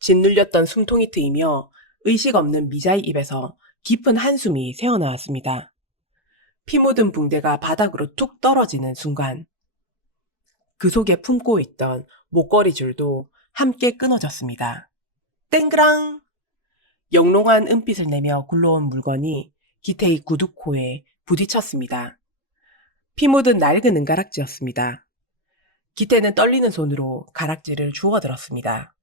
짓눌렸던 숨통이 트이며 의식 없는 미자의 입에서 깊은 한숨이 새어나왔습니다. 피 묻은 붕대가 바닥으로 툭 떨어지는 순간 그 속에 품고 있던 목걸이 줄도 함께 끊어졌습니다. 땡그랑! 영롱한 은빛을 내며 굴러온 물건이 기태의 구두코에 부딪혔습니다. 피 묻은 낡은 은가락지였습니다. 기태는 떨리는 손으로 가락지를 주워들었습니다.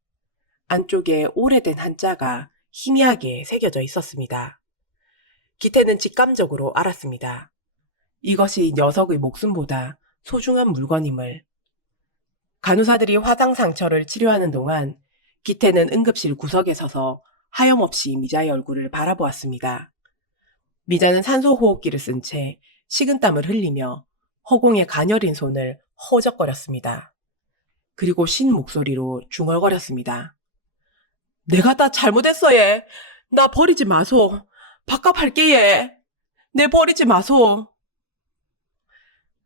안쪽에 오래된 한자가 희미하게 새겨져 있었습니다. 기태는 직감적으로 알았습니다. 이것이 녀석의 목숨보다 소중한 물건임을. 간호사들이 화상 상처를 치료하는 동안 기태는 응급실 구석에 서서 하염없이 미자의 얼굴을 바라보았습니다. 미자는 산소호흡기를 쓴 채 식은땀을 흘리며 허공에 가녀린 손을 허우적거렸습니다. 그리고 쉰 목소리로 중얼거렸습니다. 내가 다 잘못했어 얘. 나 버리지 마소. 밥값 할게 얘. 내 버리지 마소.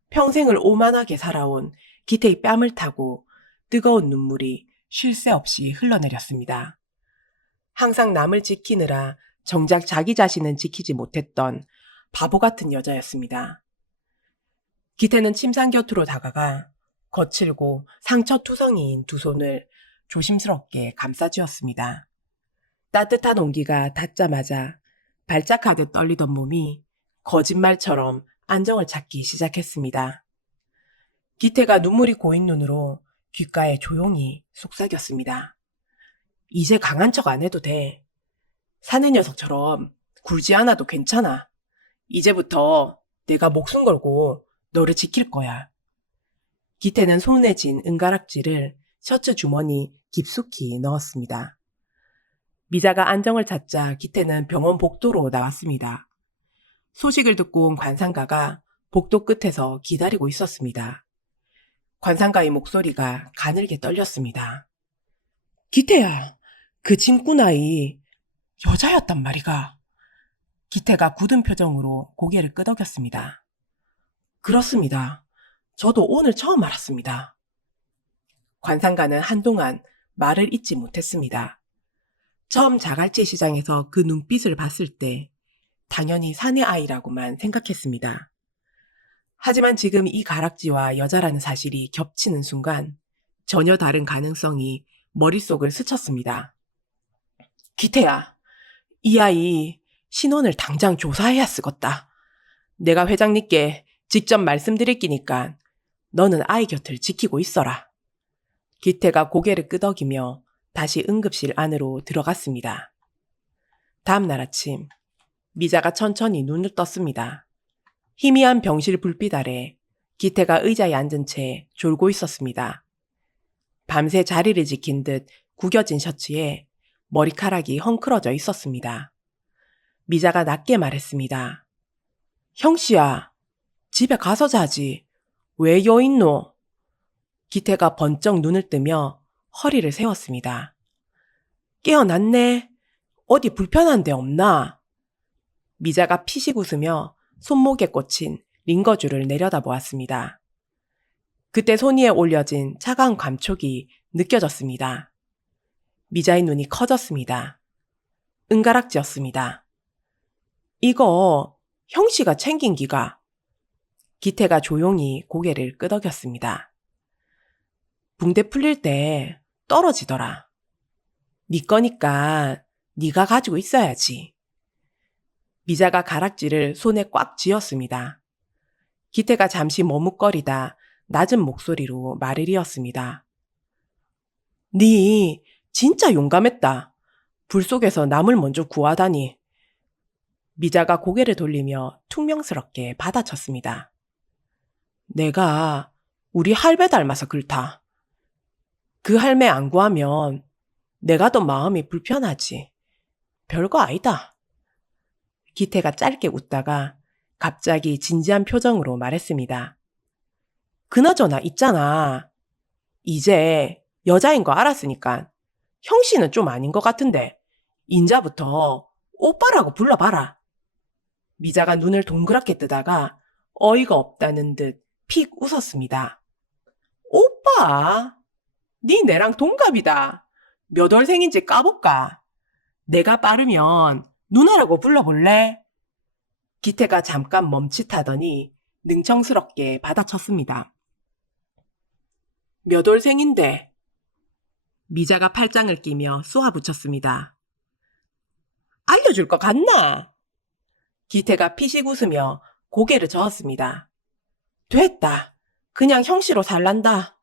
평생을 오만하게 살아온 기태의 뺨을 타고 뜨거운 눈물이 쉴 새 없이 흘러내렸습니다. 항상 남을 지키느라 정작 자기 자신은 지키지 못했던 바보 같은 여자였습니다. 기태는 침상 곁으로 다가가 거칠고 상처투성이인 두 손을 조심스럽게 감싸쥐었습니다. 따뜻한 온기가 닿자마자 발작하듯 떨리던 몸이 거짓말처럼 안정을 찾기 시작했습니다. 기태가 눈물이 고인 눈으로 귓가에 조용히 속삭였습니다. 이제 강한 척 안 해도 돼. 사내 녀석처럼 굴지 않아도 괜찮아. 이제부터 내가 목숨 걸고 너를 지킬 거야. 기태는 손에 쥔 은가락지를 셔츠 주머니 깊숙이 넣었습니다. 미자가 안정을 찾자 기태는 병원 복도로 나왔습니다. 소식을 듣고 온 관상가가 복도 끝에서 기다리고 있었습니다. 관상가의 목소리가 가늘게 떨렸습니다. 기태야, 그 짐꾼 아이 여자였단 말이가. 기태가 굳은 표정으로 고개를 끄덕였습니다. 그렇습니다. 저도 오늘 처음 알았습니다. 관상가는 한동안 말을 잇지 못했습니다. 처음 자갈치 시장에서 그 눈빛을 봤을 때 당연히 사내 아이라고만 생각했습니다. 하지만 지금 이 가락지와 여자라는 사실이 겹치는 순간 전혀 다른 가능성이 머릿속을 스쳤습니다. 기태야, 이 아이 신원을 당장 조사해야 쓰겄다. 내가 회장님께 직접 말씀드릴 끼니까 너는 아이 곁을 지키고 있어라. 기태가 고개를 끄덕이며 다시 응급실 안으로 들어갔습니다. 다음 날 아침, 미자가 천천히 눈을 떴습니다. 희미한 병실 불빛 아래 기태가 의자에 앉은 채 졸고 있었습니다. 밤새 자리를 지킨 듯 구겨진 셔츠에 머리카락이 헝클어져 있었습니다. 미자가 낮게 말했습니다. 형씨야, 집에 가서 자지. 왜 여있노? 기태가 번쩍 눈을 뜨며 허리를 세웠습니다. 깨어났네. 어디 불편한 데 없나? 미자가 피식 웃으며 손목에 꽂힌 링거줄을 내려다보았습니다. 그때 손 위에 올려진 차가운 감촉이 느껴졌습니다. 미자의 눈이 커졌습니다. 은가락지였습니다. 이거 형씨가 챙긴 기가. 기태가 조용히 고개를 끄덕였습니다. 붕대 풀릴 때 떨어지더라. 네 거니까 네가 가지고 있어야지. 미자가 가락지를 손에 꽉 쥐었습니다. 기태가 잠시 머뭇거리다 낮은 목소리로 말을 이었습니다. 네 진짜 용감했다. 불 속에서 남을 먼저 구하다니. 미자가 고개를 돌리며 퉁명스럽게 받아쳤습니다. 내가 우리 할배 닮아서 그렇다. 그 할매 안 구하면 내가 더 마음이 불편하지. 별거 아니다. 기태가 짧게 웃다가 갑자기 진지한 표정으로 말했습니다. 그나저나 있잖아. 이제 여자인 거 알았으니까 형씨는 좀 아닌 것 같은데 인자부터 오빠라고 불러봐라. 미자가 눈을 동그랗게 뜨다가 어이가 없다는 듯 픽 웃었습니다. 오빠? 네 내랑 동갑이다. 몇 월생인지 까볼까? 내가 빠르면 누나라고 불러볼래? 기태가 잠깐 멈칫하더니 능청스럽게 받아쳤습니다. 몇 월생인데? 미자가 팔짱을 끼며 쏘아붙였습니다. 알려줄 것 같나? 기태가 피식 웃으며 고개를 저었습니다. 됐다. 그냥 형씨로 살란다.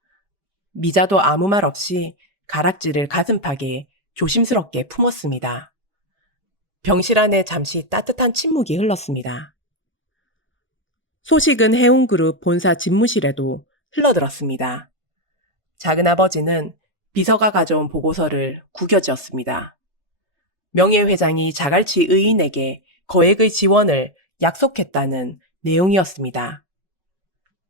미자도 아무 말 없이 가락지를 가슴팍에 조심스럽게 품었습니다. 병실 안에 잠시 따뜻한 침묵이 흘렀습니다. 소식은 해운그룹 본사 집무실에도 흘러들었습니다. 작은아버지는 비서가 가져온 보고서를 구겨쥐었습니다. 명예회장이 자갈치 의인에게 거액의 지원을 약속했다는 내용이었습니다.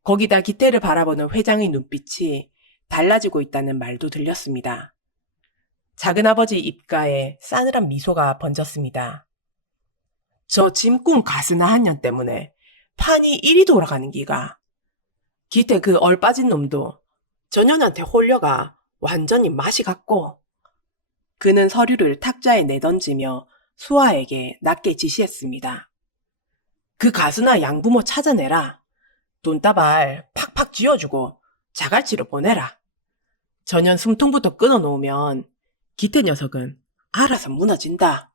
거기다 기태를 바라보는 회장의 눈빛이 달라지고 있다는 말도 들렸습니다. 작은아버지 입가에 싸늘한 미소가 번졌습니다. 저 짐꾼 가스나 한 년 때문에 판이 이리 돌아가는 기가. 기태 그 얼빠진 놈도 전현한테 홀려가 완전히 맛이 갔고. 그는 서류를 탁자에 내던지며 수아에게 낮게 지시했습니다. 그 가수나 양부모 찾아내라. 돈다발 팍팍 쥐어주고 자갈치로 보내라. 전현 숨통부터 끊어놓으면 기태 녀석은 알아서 무너진다.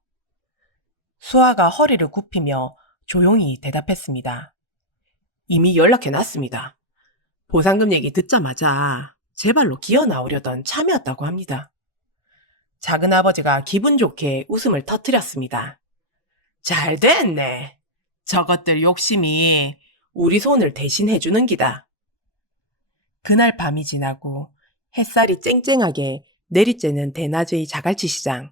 수아가 허리를 굽히며 조용히 대답했습니다. 이미 연락해놨습니다. 보상금 얘기 듣자마자 제 발로 기어 나오려던 참이었다고 합니다. 작은아버지가 기분 좋게 웃음을 터뜨렸습니다. 잘 됐네. 저것들 욕심이 우리 손을 대신해주는 기다. 그날 밤이 지나고 햇살이 쨍쨍하게 내리쬐는 대낮의 자갈치 시장.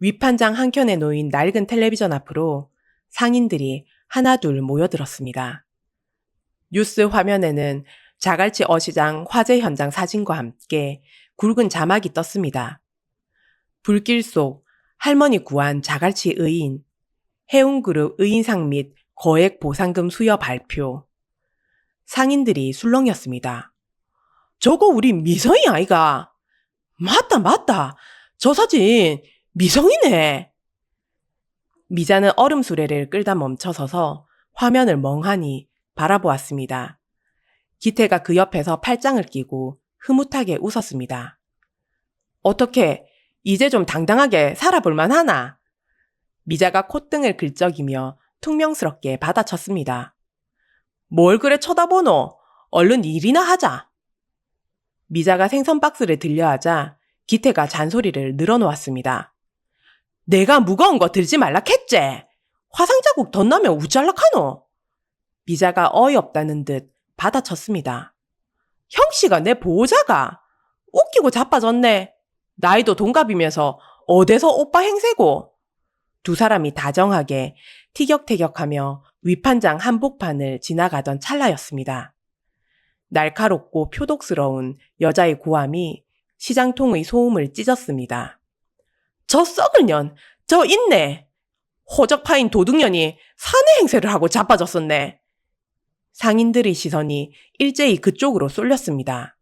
위판장 한켠에 놓인 낡은 텔레비전 앞으로 상인들이 하나둘 모여들었습니다. 뉴스 화면에는 자갈치 어시장 화재 현장 사진과 함께 굵은 자막이 떴습니다. 불길 속 할머니 구한 자갈치 의인, 해운그룹 의인상 및 거액 보상금 수여 발표. 상인들이 술렁이었습니다. 저거 우리 미성이 아이가? 맞다. 저 사진 미성이네. 미자는 얼음 수레를 끌다 멈춰서서 화면을 멍하니 바라보았습니다. 기태가 그 옆에서 팔짱을 끼고 흐뭇하게 웃었습니다. 어떻게 이제 좀 당당하게 살아볼만 하나? 미자가 콧등을 긁적이며 퉁명스럽게 받아쳤습니다. 뭘 그래 쳐다보노? 얼른 일이나 하자. 미자가 생선 박스를 들려하자 기태가 잔소리를 늘어놓았습니다. 내가 무거운 거 들지 말라 했지? 화상 자국 덧나면 우짤락하노? 미자가 어이없다는 듯 받아쳤습니다. 형씨가 내 보호자가? 웃기고 자빠졌네. 나이도 동갑이면서 어디서 오빠 행세고. 두 사람이 다정하게 티격태격하며 위판장 한복판을 지나가던 찰나였습니다. 날카롭고 표독스러운 여자의 고함이 시장통의 소음을 찢었습니다. 저 썩을 년, 저 있네. 호적파인 도둑년이 사내 행세를 하고 자빠졌었네. 상인들의 시선이 일제히 그쪽으로 쏠렸습니다.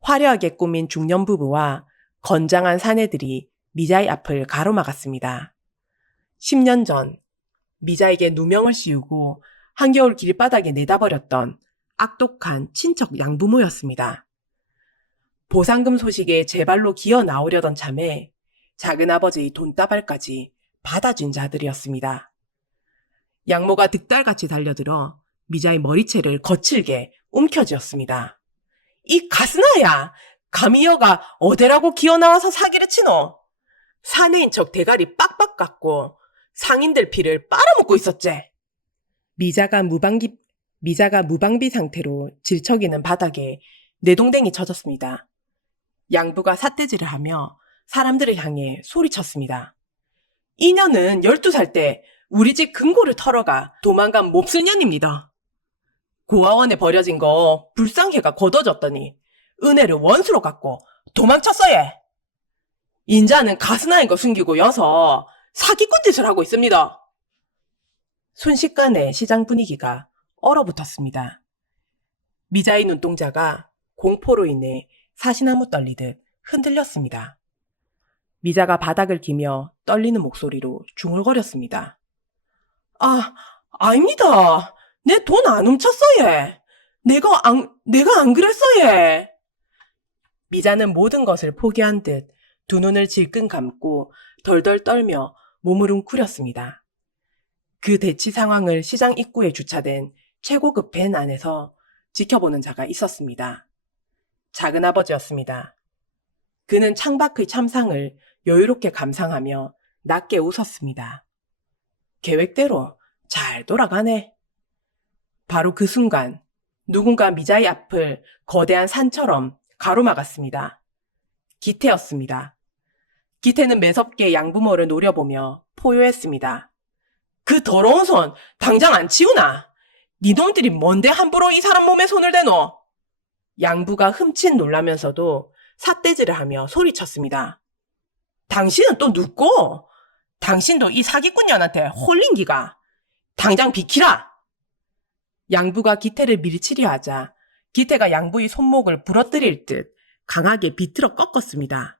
화려하게 꾸민 중년 부부와 건장한 사내들이 미자의 앞을 가로막았습니다. 10년 전 미자에게 누명을 씌우고 한겨울 길바닥에 내다버렸던 악독한 친척 양부모였습니다. 보상금 소식에 제 발로 기어 나오려던 참에 작은아버지의 돈다발까지 받아준 자들이었습니다. 양모가 득달같이 달려들어 미자의 머리채를 거칠게 움켜쥐었습니다. 이 가스나야! 감히 여가 어디라고 기어나와서 사기를 치노? 사내인 척 대가리 빡빡 깎고 상인들 피를 빨아먹고 있었지. 미자가 무방비 상태로 질척이는 바닥에 내동댕이 쳐졌습니다. 양부가 삿대질을 하며 사람들을 향해 소리쳤습니다. 이년은 12살 때 우리 집 금고를 털어가 도망간 몹쓸 년입니다. 고아원에 버려진 거 불쌍해가 걷어졌더니 은혜를 원수로 갚고 도망쳤어요. 인자는 가스나인 거 숨기고 여서 사기꾼 짓을 하고 있습니다. 순식간에 시장 분위기가 얼어붙었습니다. 미자의 눈동자가 공포로 인해 사시나무 떨리듯 흔들렸습니다. 미자가 바닥을 기며 떨리는 목소리로 중얼거렸습니다. 아, 아닙니다. 내 돈 안 훔쳤어, 얘. 내가 안 그랬어, 얘. 미자는 모든 것을 포기한 듯 두 눈을 질끈 감고 덜덜 떨며 몸을 웅크렸습니다. 그 대치 상황을 시장 입구에 주차된 최고급 밴 안에서 지켜보는 자가 있었습니다. 작은아버지였습니다. 그는 창밖의 참상을 여유롭게 감상하며 낮게 웃었습니다. 계획대로 잘 돌아가네. 바로 그 순간 누군가 미자의 앞을 거대한 산처럼 가로막았습니다. 기태였습니다. 기태는 매섭게 양부모를 노려보며 포효했습니다. 그 더러운 손 당장 안 치우나? 니놈들이 뭔데 함부로 이 사람 몸에 손을 대노? 양부가 흠칫 놀라면서도 삿대질을 하며 소리쳤습니다. 당신은 또 눕고? 당신도 이 사기꾼년한테 홀린 기가? 당장 비키라! 양부가 기태를 밀치려 하자 기태가 양부의 손목을 부러뜨릴 듯 강하게 비틀어 꺾었습니다.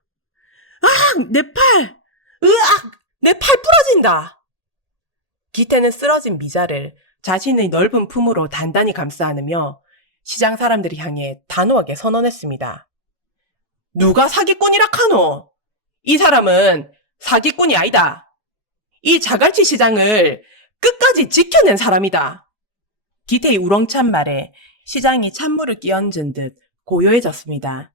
내 팔! 으악! 내 팔 부러진다! 기태는 쓰러진 미자를 자신의 넓은 품으로 단단히 감싸 안으며 시장 사람들을 향해 단호하게 선언했습니다. 누가 사기꾼이라 카노? 이 사람은 사기꾼이 아니다. 이 자갈치 시장을 끝까지 지켜낸 사람이다. 기태의 우렁찬 말에 시장이 찬물을 끼얹은 듯 고요해졌습니다.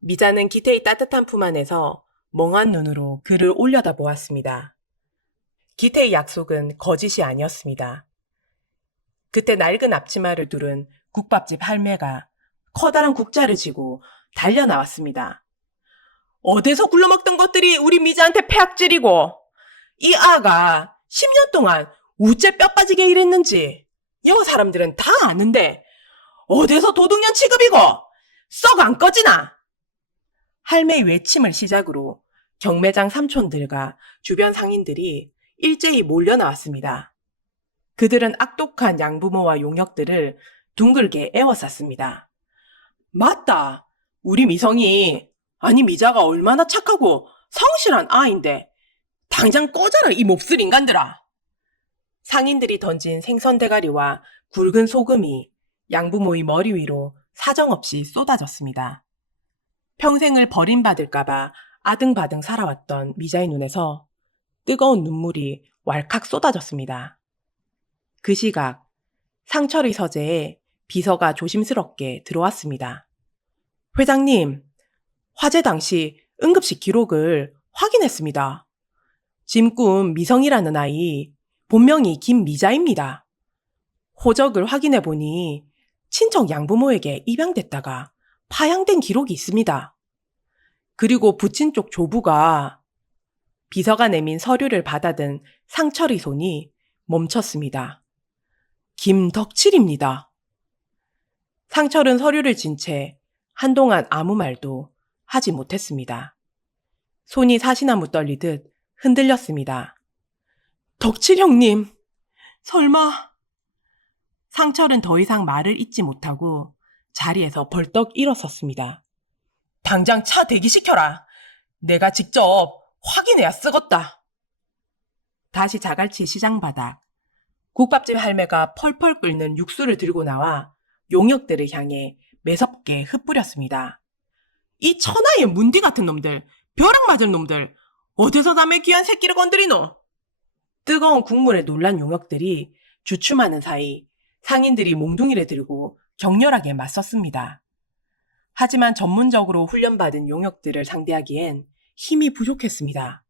미자는 기태의 따뜻한 품 안에서 멍한 눈으로 그를 올려다 보았습니다. 기태의 약속은 거짓이 아니었습니다. 그때 낡은 앞치마를 두른 국밥집 할매가 커다란 국자를 쥐고 달려 나왔습니다. 어디서 굴러먹던 것들이 우리 미자한테 폐악질이고 이 아가 10년 동안 우째 뼈 빠지게 일했는지 여 사람들은 다 아는데 어디서 도둑년 취급이고 썩 안 꺼지나? 할매의 외침을 시작으로 경매장 삼촌들과 주변 상인들이 일제히 몰려 나왔습니다. 그들은 악독한 양부모와 용역들을 둥글게 에워쌌습니다. 맞다. 우리 미성이, 아니 미자가 얼마나 착하고 성실한 아인데 당장 꺼져라 이 몹쓸 인간들아. 상인들이 던진 생선 대가리와 굵은 소금이 양부모의 머리 위로 사정없이 쏟아졌습니다. 평생을 버림받을까봐 아등바등 살아왔던 미자의 눈에서 뜨거운 눈물이 왈칵 쏟아졌습니다. 그 시각 상철의 서재에 비서가 조심스럽게 들어왔습니다. 회장님, 화재 당시 응급실 기록을 확인했습니다. 짐꾼 미성이라는 아이, 본명이 김미자입니다. 호적을 확인해보니 친척 양부모에게 입양됐다가 파양된 기록이 있습니다. 그리고 부친 쪽 조부가 비서가 내민 서류를 받아든 상철의 손이 멈췄습니다. 김덕칠입니다. 상철은 서류를 쥔 채 한동안 아무 말도 하지 못했습니다. 손이 사시나무 떨리듯 흔들렸습니다. 덕칠 형님, 설마... 상철은 더 이상 말을 잇지 못하고 자리에서 벌떡 일어섰습니다. 당장 차 대기시켜라. 내가 직접 확인해야 쓰겄다. 다시 자갈치 시장 바닥. 국밥집 할매가 펄펄 끓는 육수를 들고 나와 용역들을 향해 매섭게 흩뿌렸습니다. 이 천하의 문디 같은 놈들, 벼락 맞은 놈들, 어디서 남의 귀한 새끼를 건드리노? 뜨거운 국물에 놀란 용역들이 주춤하는 사이 상인들이 몽둥이를 들고 격렬하게 맞섰습니다. 하지만 전문적으로 훈련받은 용역들을 상대하기엔 힘이 부족했습니다.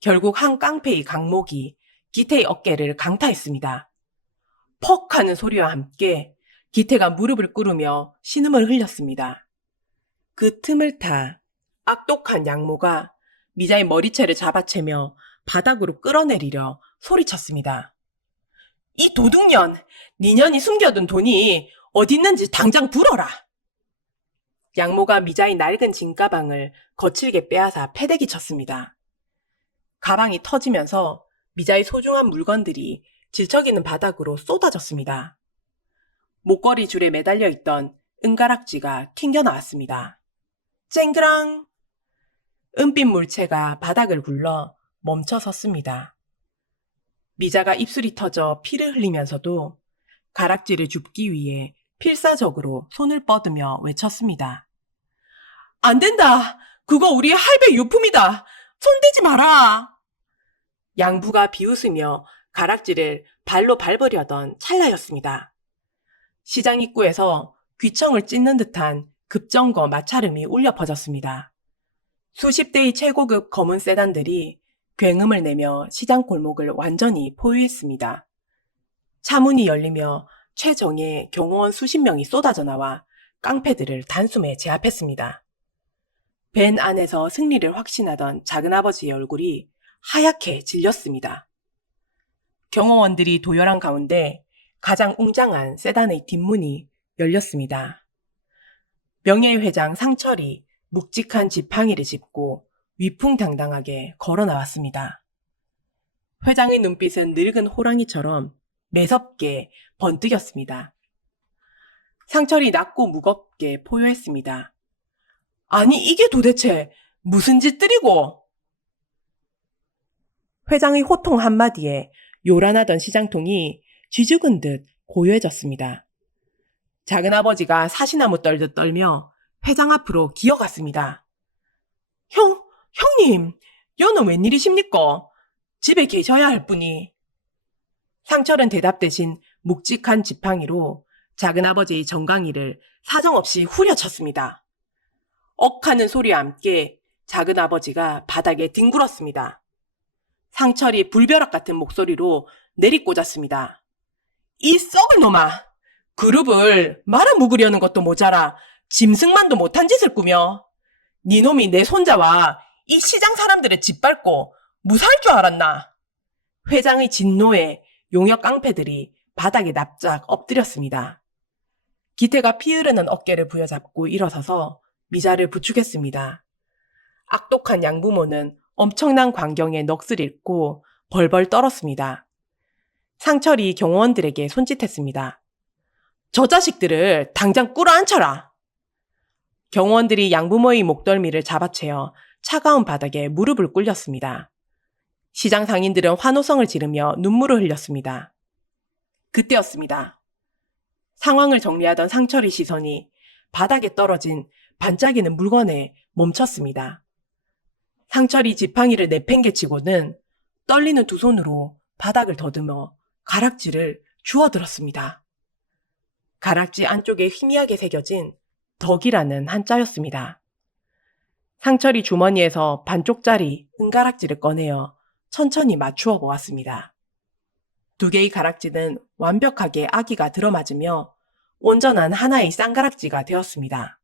결국 한 깡패의 강목이 기태의 어깨를 강타했습니다. 퍽 하는 소리와 함께 기태가 무릎을 꿇으며 신음을 흘렸습니다. 그 틈을 타 악독한 양모가 미자의 머리채를 잡아채며 바닥으로 끌어내리려 소리쳤습니다. 이 도둑년, 니년이 숨겨둔 돈이 어딨는지 당장 불어라. 양모가 미자의 낡은 진가방을 거칠게 빼앗아 패대기 쳤습니다. 가방이 터지면서 미자의 소중한 물건들이 질척이는 바닥으로 쏟아졌습니다. 목걸이 줄에 매달려 있던 은가락지가 튕겨 나왔습니다. 쨍그랑! 은빛 물체가 바닥을 굴러 멈춰 섰습니다. 미자가 입술이 터져 피를 흘리면서도 가락지를 줍기 위해 필사적으로 손을 뻗으며 외쳤습니다. 안 된다! 그거 우리 할배 유품이다! 손대지 마라! 양부가 비웃으며 가락지를 발로 밟으려던 찰나였습니다. 시장 입구에서 귀청을 찢는 듯한 급정거 마찰음이 울려 퍼졌습니다. 수십 대의 최고급 검은 세단들이 굉음을 내며 시장 골목을 완전히 포위했습니다. 차문이 열리며 최정예 경호원 수십 명이 쏟아져 나와 깡패들을 단숨에 제압했습니다. 밴 안에서 승리를 확신하던 작은아버지의 얼굴이 하얗게 질렸습니다. 경호원들이 도열한 가운데 가장 웅장한 세단의 뒷문이 열렸습니다. 명예회장 상철이 묵직한 지팡이를 짚고 위풍당당하게 걸어 나왔습니다. 회장의 눈빛은 늙은 호랑이처럼 매섭게 번뜩였습니다. 상철이 낮고 무겁게 포효했습니다. 아니 이게 도대체 무슨 짓들이고? 회장의 호통 한마디에 요란하던 시장통이 쥐죽은 듯 고요해졌습니다. 작은아버지가 사시나무 떨듯 떨며 회장 앞으로 기어갔습니다. 형님, 여는 웬일이십니까? 집에 계셔야 할 분이. 상철은 대답 대신 묵직한 지팡이로 작은아버지의 정강이를 사정없이 후려쳤습니다. 억하는 소리와 함께 작은아버지가 바닥에 뒹굴었습니다. 상철이 불벼락 같은 목소리로 내리꽂았습니다. 이 썩을 놈아! 그룹을 말아먹으려는 것도 모자라 짐승만도 못한 짓을 꾸며 네 놈이 내 손자와 이 시장 사람들을 짓밟고 무사할 줄 알았나? 회장의 진노에 용역 깡패들이 바닥에 납작 엎드렸습니다. 기태가 피 흐르는 어깨를 부여잡고 일어서서 미자를 부축했습니다. 악독한 양부모는 엄청난 광경에 넋을 잃고 벌벌 떨었습니다. 상철이 경호원들에게 손짓했습니다. 저 자식들을 당장 끌어안쳐라! 경호원들이 양부모의 목덜미를 잡아채어 차가운 바닥에 무릎을 꿇렸습니다. 시장 상인들은 환호성을 지르며 눈물을 흘렸습니다. 그때였습니다. 상황을 정리하던 상철의 시선이 바닥에 떨어진 반짝이는 물건에 멈췄습니다. 상철이 지팡이를 내팽개치고는 떨리는 두 손으로 바닥을 더듬어 가락지를 주워들었습니다. 가락지 안쪽에 희미하게 새겨진 덕이라는 한자였습니다. 상철이 주머니에서 반쪽짜리 은가락지를 꺼내어 천천히 맞추어 보았습니다. 두 개의 가락지는 완벽하게 아기가 들어맞으며 온전한 하나의 쌍가락지가 되었습니다.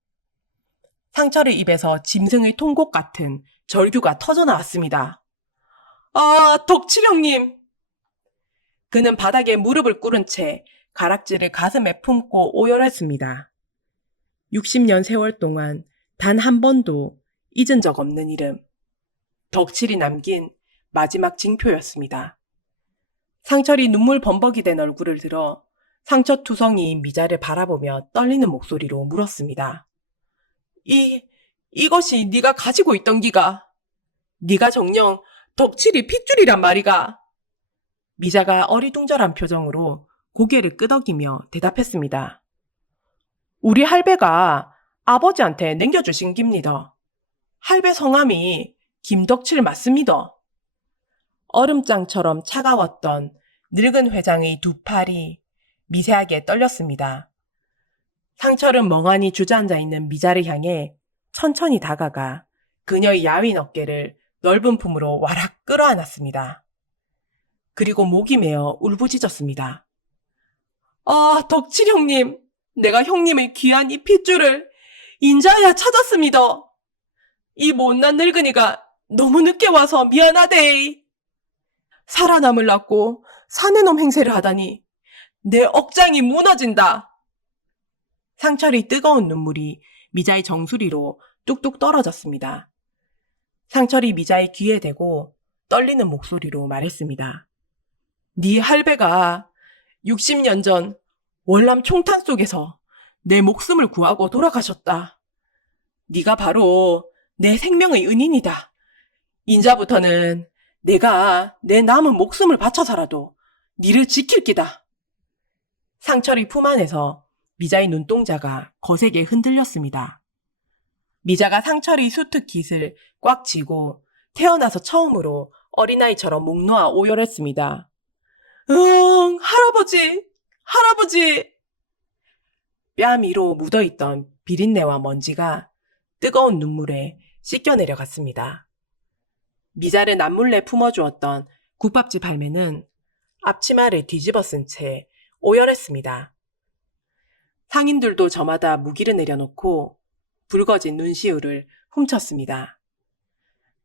상철의 입에서 짐승의 통곡 같은 절규가 터져나왔습니다. 아, 덕칠형님! 그는 바닥에 무릎을 꿇은 채 가락지를 가슴에 품고 오열했습니다. 60년 세월 동안 단 한 번도 잊은 적 없는 이름. 덕칠이 남긴 마지막 징표였습니다. 상철이 눈물 범벅이 된 얼굴을 들어 상처투성이인 미자를 바라보며 떨리는 목소리로 물었습니다. 이것이 네가 가지고 있던 기가. 네가 정녕 덕칠이 핏줄이란 말이가. 미자가 어리둥절한 표정으로 고개를 끄덕이며 대답했습니다. 우리 할배가 아버지한테 남겨주신 깁니다. 할배 성함이 김덕칠 맞습니다. 얼음장처럼 차가웠던 늙은 회장의 두 팔이 미세하게 떨렸습니다. 상철은 멍하니 주저앉아 있는 미자를 향해 천천히 다가가 그녀의 야윈 어깨를 넓은 품으로 와락 끌어안았습니다. 그리고 목이 메어 울부짖었습니다. 아, 덕칠 형님, 내가 형님의 귀한 이 핏줄을 인자야 찾았습니다. 이 못난 늙은이가 너무 늦게 와서 미안하대. 살아남으려고 사내놈 행세를 하다니 내 억장이 무너진다. 상철의 뜨거운 눈물이 미자의 정수리로 뚝뚝 떨어졌습니다. 상철이 미자의 귀에 대고 떨리는 목소리로 말했습니다. 네 할배가 60년 전 월남 총탄 속에서 내 목숨을 구하고 돌아가셨다. 네가 바로 내 생명의 은인이다. 인자부터는 내가 내 남은 목숨을 바쳐서라도 니를 지킬 기다. 상철이 품 안에서 미자의 눈동자가 거세게 흔들렸습니다. 미자가 상철의 수트 깃을 꽉 쥐고 태어나서 처음으로 어린아이처럼 목 놓아 오열했습니다. 응, 할아버지, 할아버지. 뺨 위로 묻어있던 비린내와 먼지가 뜨거운 눈물에 씻겨 내려갔습니다. 미자를 남몰래 품어주었던 국밥집 할매는 앞치마를 뒤집어 쓴 채 오열했습니다. 상인들도 저마다 무기를 내려놓고 붉어진 눈시울을 훔쳤습니다.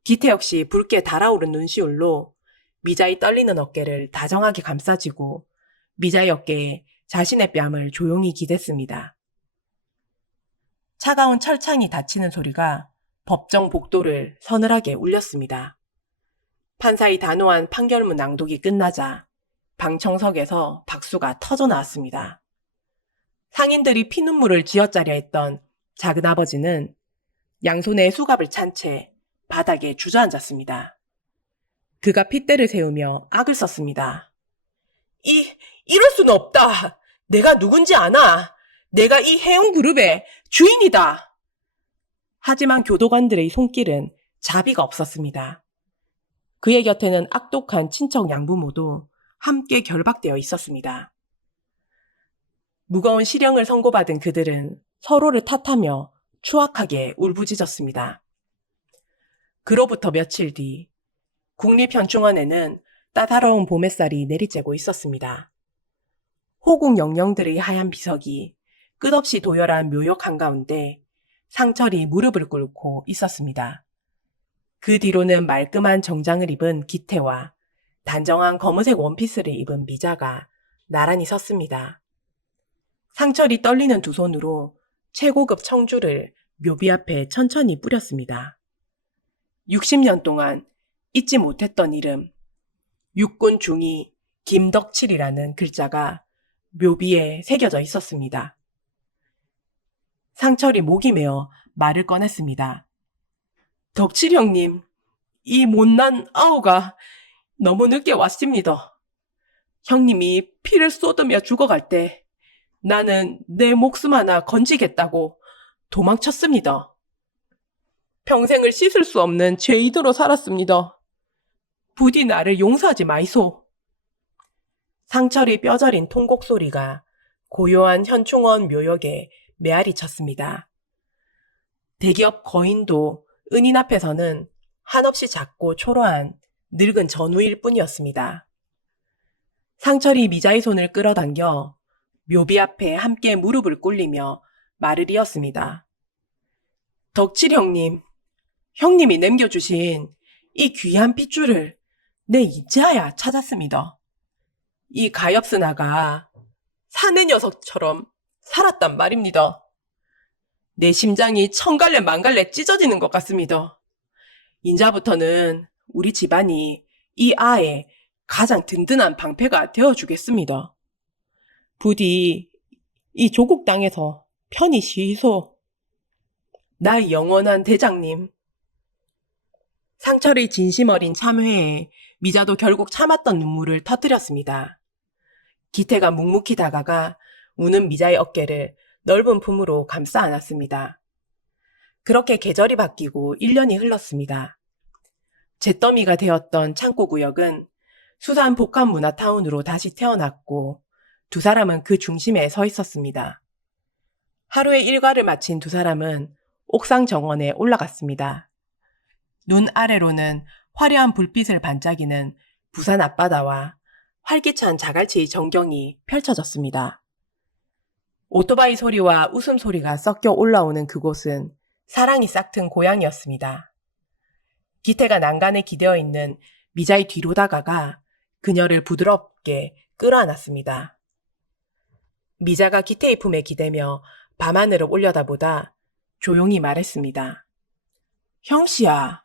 기태 역시 붉게 달아오른 눈시울로 미자의 떨리는 어깨를 다정하게 감싸쥐고 미자의 어깨에 자신의 뺨을 조용히 기댔습니다. 차가운 철창이 닫히는 소리가 법정 복도를 서늘하게 울렸습니다. 판사의 단호한 판결문 낭독이 끝나자 방청석에서 박수가 터져 나왔습니다. 상인들이 피눈물을 쥐어짜려 했던 작은아버지는 양손에 수갑을 찬 채 바닥에 주저앉았습니다. 그가 핏대를 세우며 악을 썼습니다. 이럴 수는 없다. 내가 누군지 아나. 내가 이 해운그룹의 주인이다. 하지만 교도관들의 손길은 자비가 없었습니다. 그의 곁에는 악독한 친척 양부모도 함께 결박되어 있었습니다. 무거운 실형을 선고받은 그들은 서로를 탓하며 추악하게 울부짖었습니다. 그로부터 며칠 뒤 국립현충원에는 따사로운 봄햇살이 내리쬐고 있었습니다. 호국 영령들의 하얀 비석이 끝없이 도열한 묘역 한가운데 상철이 무릎을 꿇고 있었습니다. 그 뒤로는 말끔한 정장을 입은 기태와 단정한 검은색 원피스를 입은 미자가 나란히 섰습니다. 상철이 떨리는 두 손으로 최고급 청주를 묘비 앞에 천천히 뿌렸습니다. 60년 동안 잊지 못했던 이름, 육군 중위 김덕칠이라는 글자가 묘비에 새겨져 있었습니다. 상철이 목이 메어 말을 꺼냈습니다. 덕칠 형님, 이 못난 아우가 너무 늦게 왔습니다. 형님이 피를 쏟으며 죽어갈 때 나는 내 목숨 하나 건지겠다고 도망쳤습니다. 평생을 씻을 수 없는 죄인으로 살았습니다. 부디 나를 용서하지 마이소. 상철이 뼈저린 통곡 소리가 고요한 현충원 묘역에 메아리 쳤습니다. 대기업 거인도 은인 앞에서는 한없이 작고 초라한 늙은 전우일 뿐이었습니다. 상철이 미자의 손을 끌어당겨 묘비 앞에 함께 무릎을 꿇리며 말을 이었습니다. 덕칠 형님, 형님이 남겨주신 이 귀한 핏줄을 내 이제야 찾았습니다. 이 가엾으나가 사내 녀석처럼 살았단 말입니다. 내 심장이 천갈래 만갈래 찢어지는 것 같습니다. 인자부터는 우리 집안이 이 아의 가장 든든한 방패가 되어주겠습니다. 부디 이 조국 땅에서 편히 쉬이소. 나의 영원한 대장님. 상철의 진심 어린 참회에 미자도 결국 참았던 눈물을 터뜨렸습니다. 기태가 묵묵히 다가가 우는 미자의 어깨를 넓은 품으로 감싸 안았습니다. 그렇게 계절이 바뀌고 1년이 흘렀습니다. 잿더미가 되었던 창고구역은 수산 복합문화타운으로 다시 태어났고 두 사람은 그 중심에 서 있었습니다. 하루의 일과를 마친 두 사람은 옥상 정원에 올라갔습니다. 눈 아래로는 화려한 불빛을 반짝이는 부산 앞바다와 활기찬 자갈치의 전경이 펼쳐졌습니다. 오토바이 소리와 웃음소리가 섞여 올라오는 그곳은 사랑이 싹튼 고향이었습니다. 기태가 난간에 기대어 있는 미자의 뒤로 다가가 그녀를 부드럽게 끌어안았습니다. 미자가 기태의 품에 기대며 밤하늘을 올려다보다 조용히 말했습니다. 형씨야,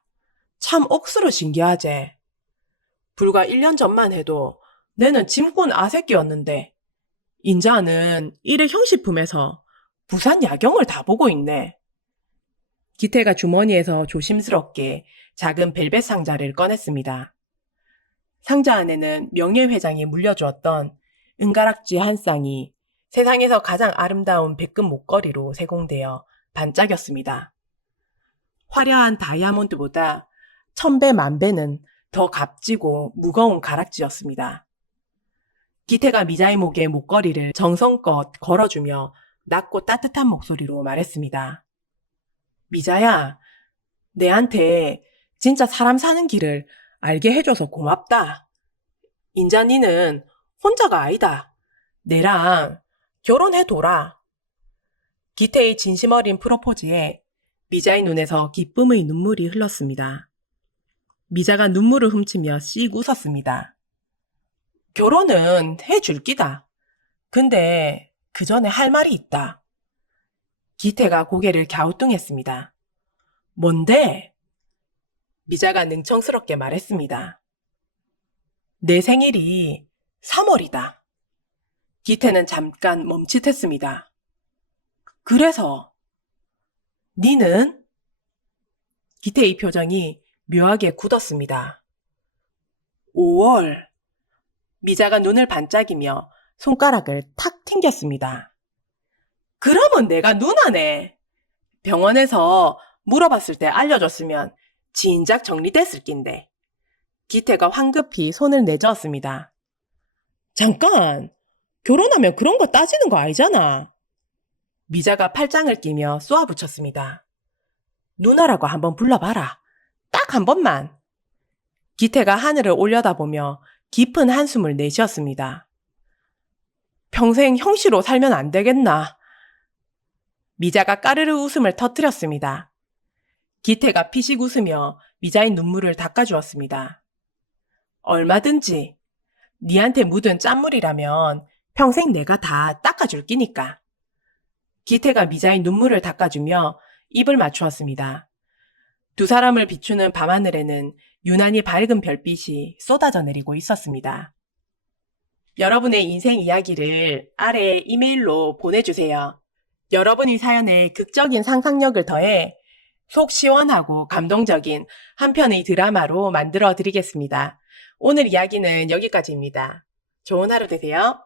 참 억수로 신기하제. 불과 1년 전만 해도 내는 짐꾼 아새끼였는데 인자는 이래 형씨 품에서 부산 야경을 다 보고 있네. 기태가 주머니에서 조심스럽게 작은 벨벳 상자를 꺼냈습니다. 상자 안에는 명예회장이 물려주었던 은가락지 한 쌍이 세상에서 가장 아름다운 백금 목걸이로 세공되어 반짝였습니다. 화려한 다이아몬드보다 1000배 만배는 더 값지고 무거운 가락지였습니다. 기태가 미자의 목에 목걸이를 정성껏 걸어주며 낮고 따뜻한 목소리로 말했습니다. 미자야, 내한테 진짜 사람 사는 길을 알게 해줘서 고맙다. 인자 니는 혼자가 아니다. 내랑 결혼해둬라. 기태의 진심 어린 프로포즈에 미자의 눈에서 기쁨의 눈물이 흘렀습니다. 미자가 눈물을 훔치며 씩 웃었습니다. 결혼은 해줄 끼다. 근데 그 전에 할 말이 있다. 기태가 고개를 갸우뚱했습니다. 뭔데? 미자가 능청스럽게 말했습니다. 내 생일이 3월이다. 기태는 잠깐 멈칫했습니다. 그래서 니는? 기태의 표정이 묘하게 굳었습니다. 5월. 미자가 눈을 반짝이며 손가락을 탁 튕겼습니다. 그러면 내가 누나네. 병원에서 물어봤을 때 알려줬으면 진작 정리됐을 낀데. 기태가 황급히 손을 내저었습니다. 잠깐, 결혼하면 그런 거 따지는 거 아니잖아. 미자가 팔짱을 끼며 쏘아붙였습니다. 누나라고 한번 불러봐라. 딱 한 번만. 기태가 하늘을 올려다보며 깊은 한숨을 내쉬었습니다. 평생 형씨로 살면 안 되겠나. 미자가 까르르 웃음을 터뜨렸습니다. 기태가 피식 웃으며 미자의 눈물을 닦아주었습니다. 얼마든지 니한테 묻은 짠물이라면 평생 내가 다 닦아줄 끼니까. 기태가 미자의 눈물을 닦아주며 입을 맞추었습니다. 두 사람을 비추는 밤하늘에는 유난히 밝은 별빛이 쏟아져 내리고 있었습니다. 여러분의 인생 이야기를 아래 이메일로 보내주세요. 여러분의 사연에 극적인 상상력을 더해 속 시원하고 감동적인 한 편의 드라마로 만들어 드리겠습니다. 오늘 이야기는 여기까지입니다. 좋은 하루 되세요.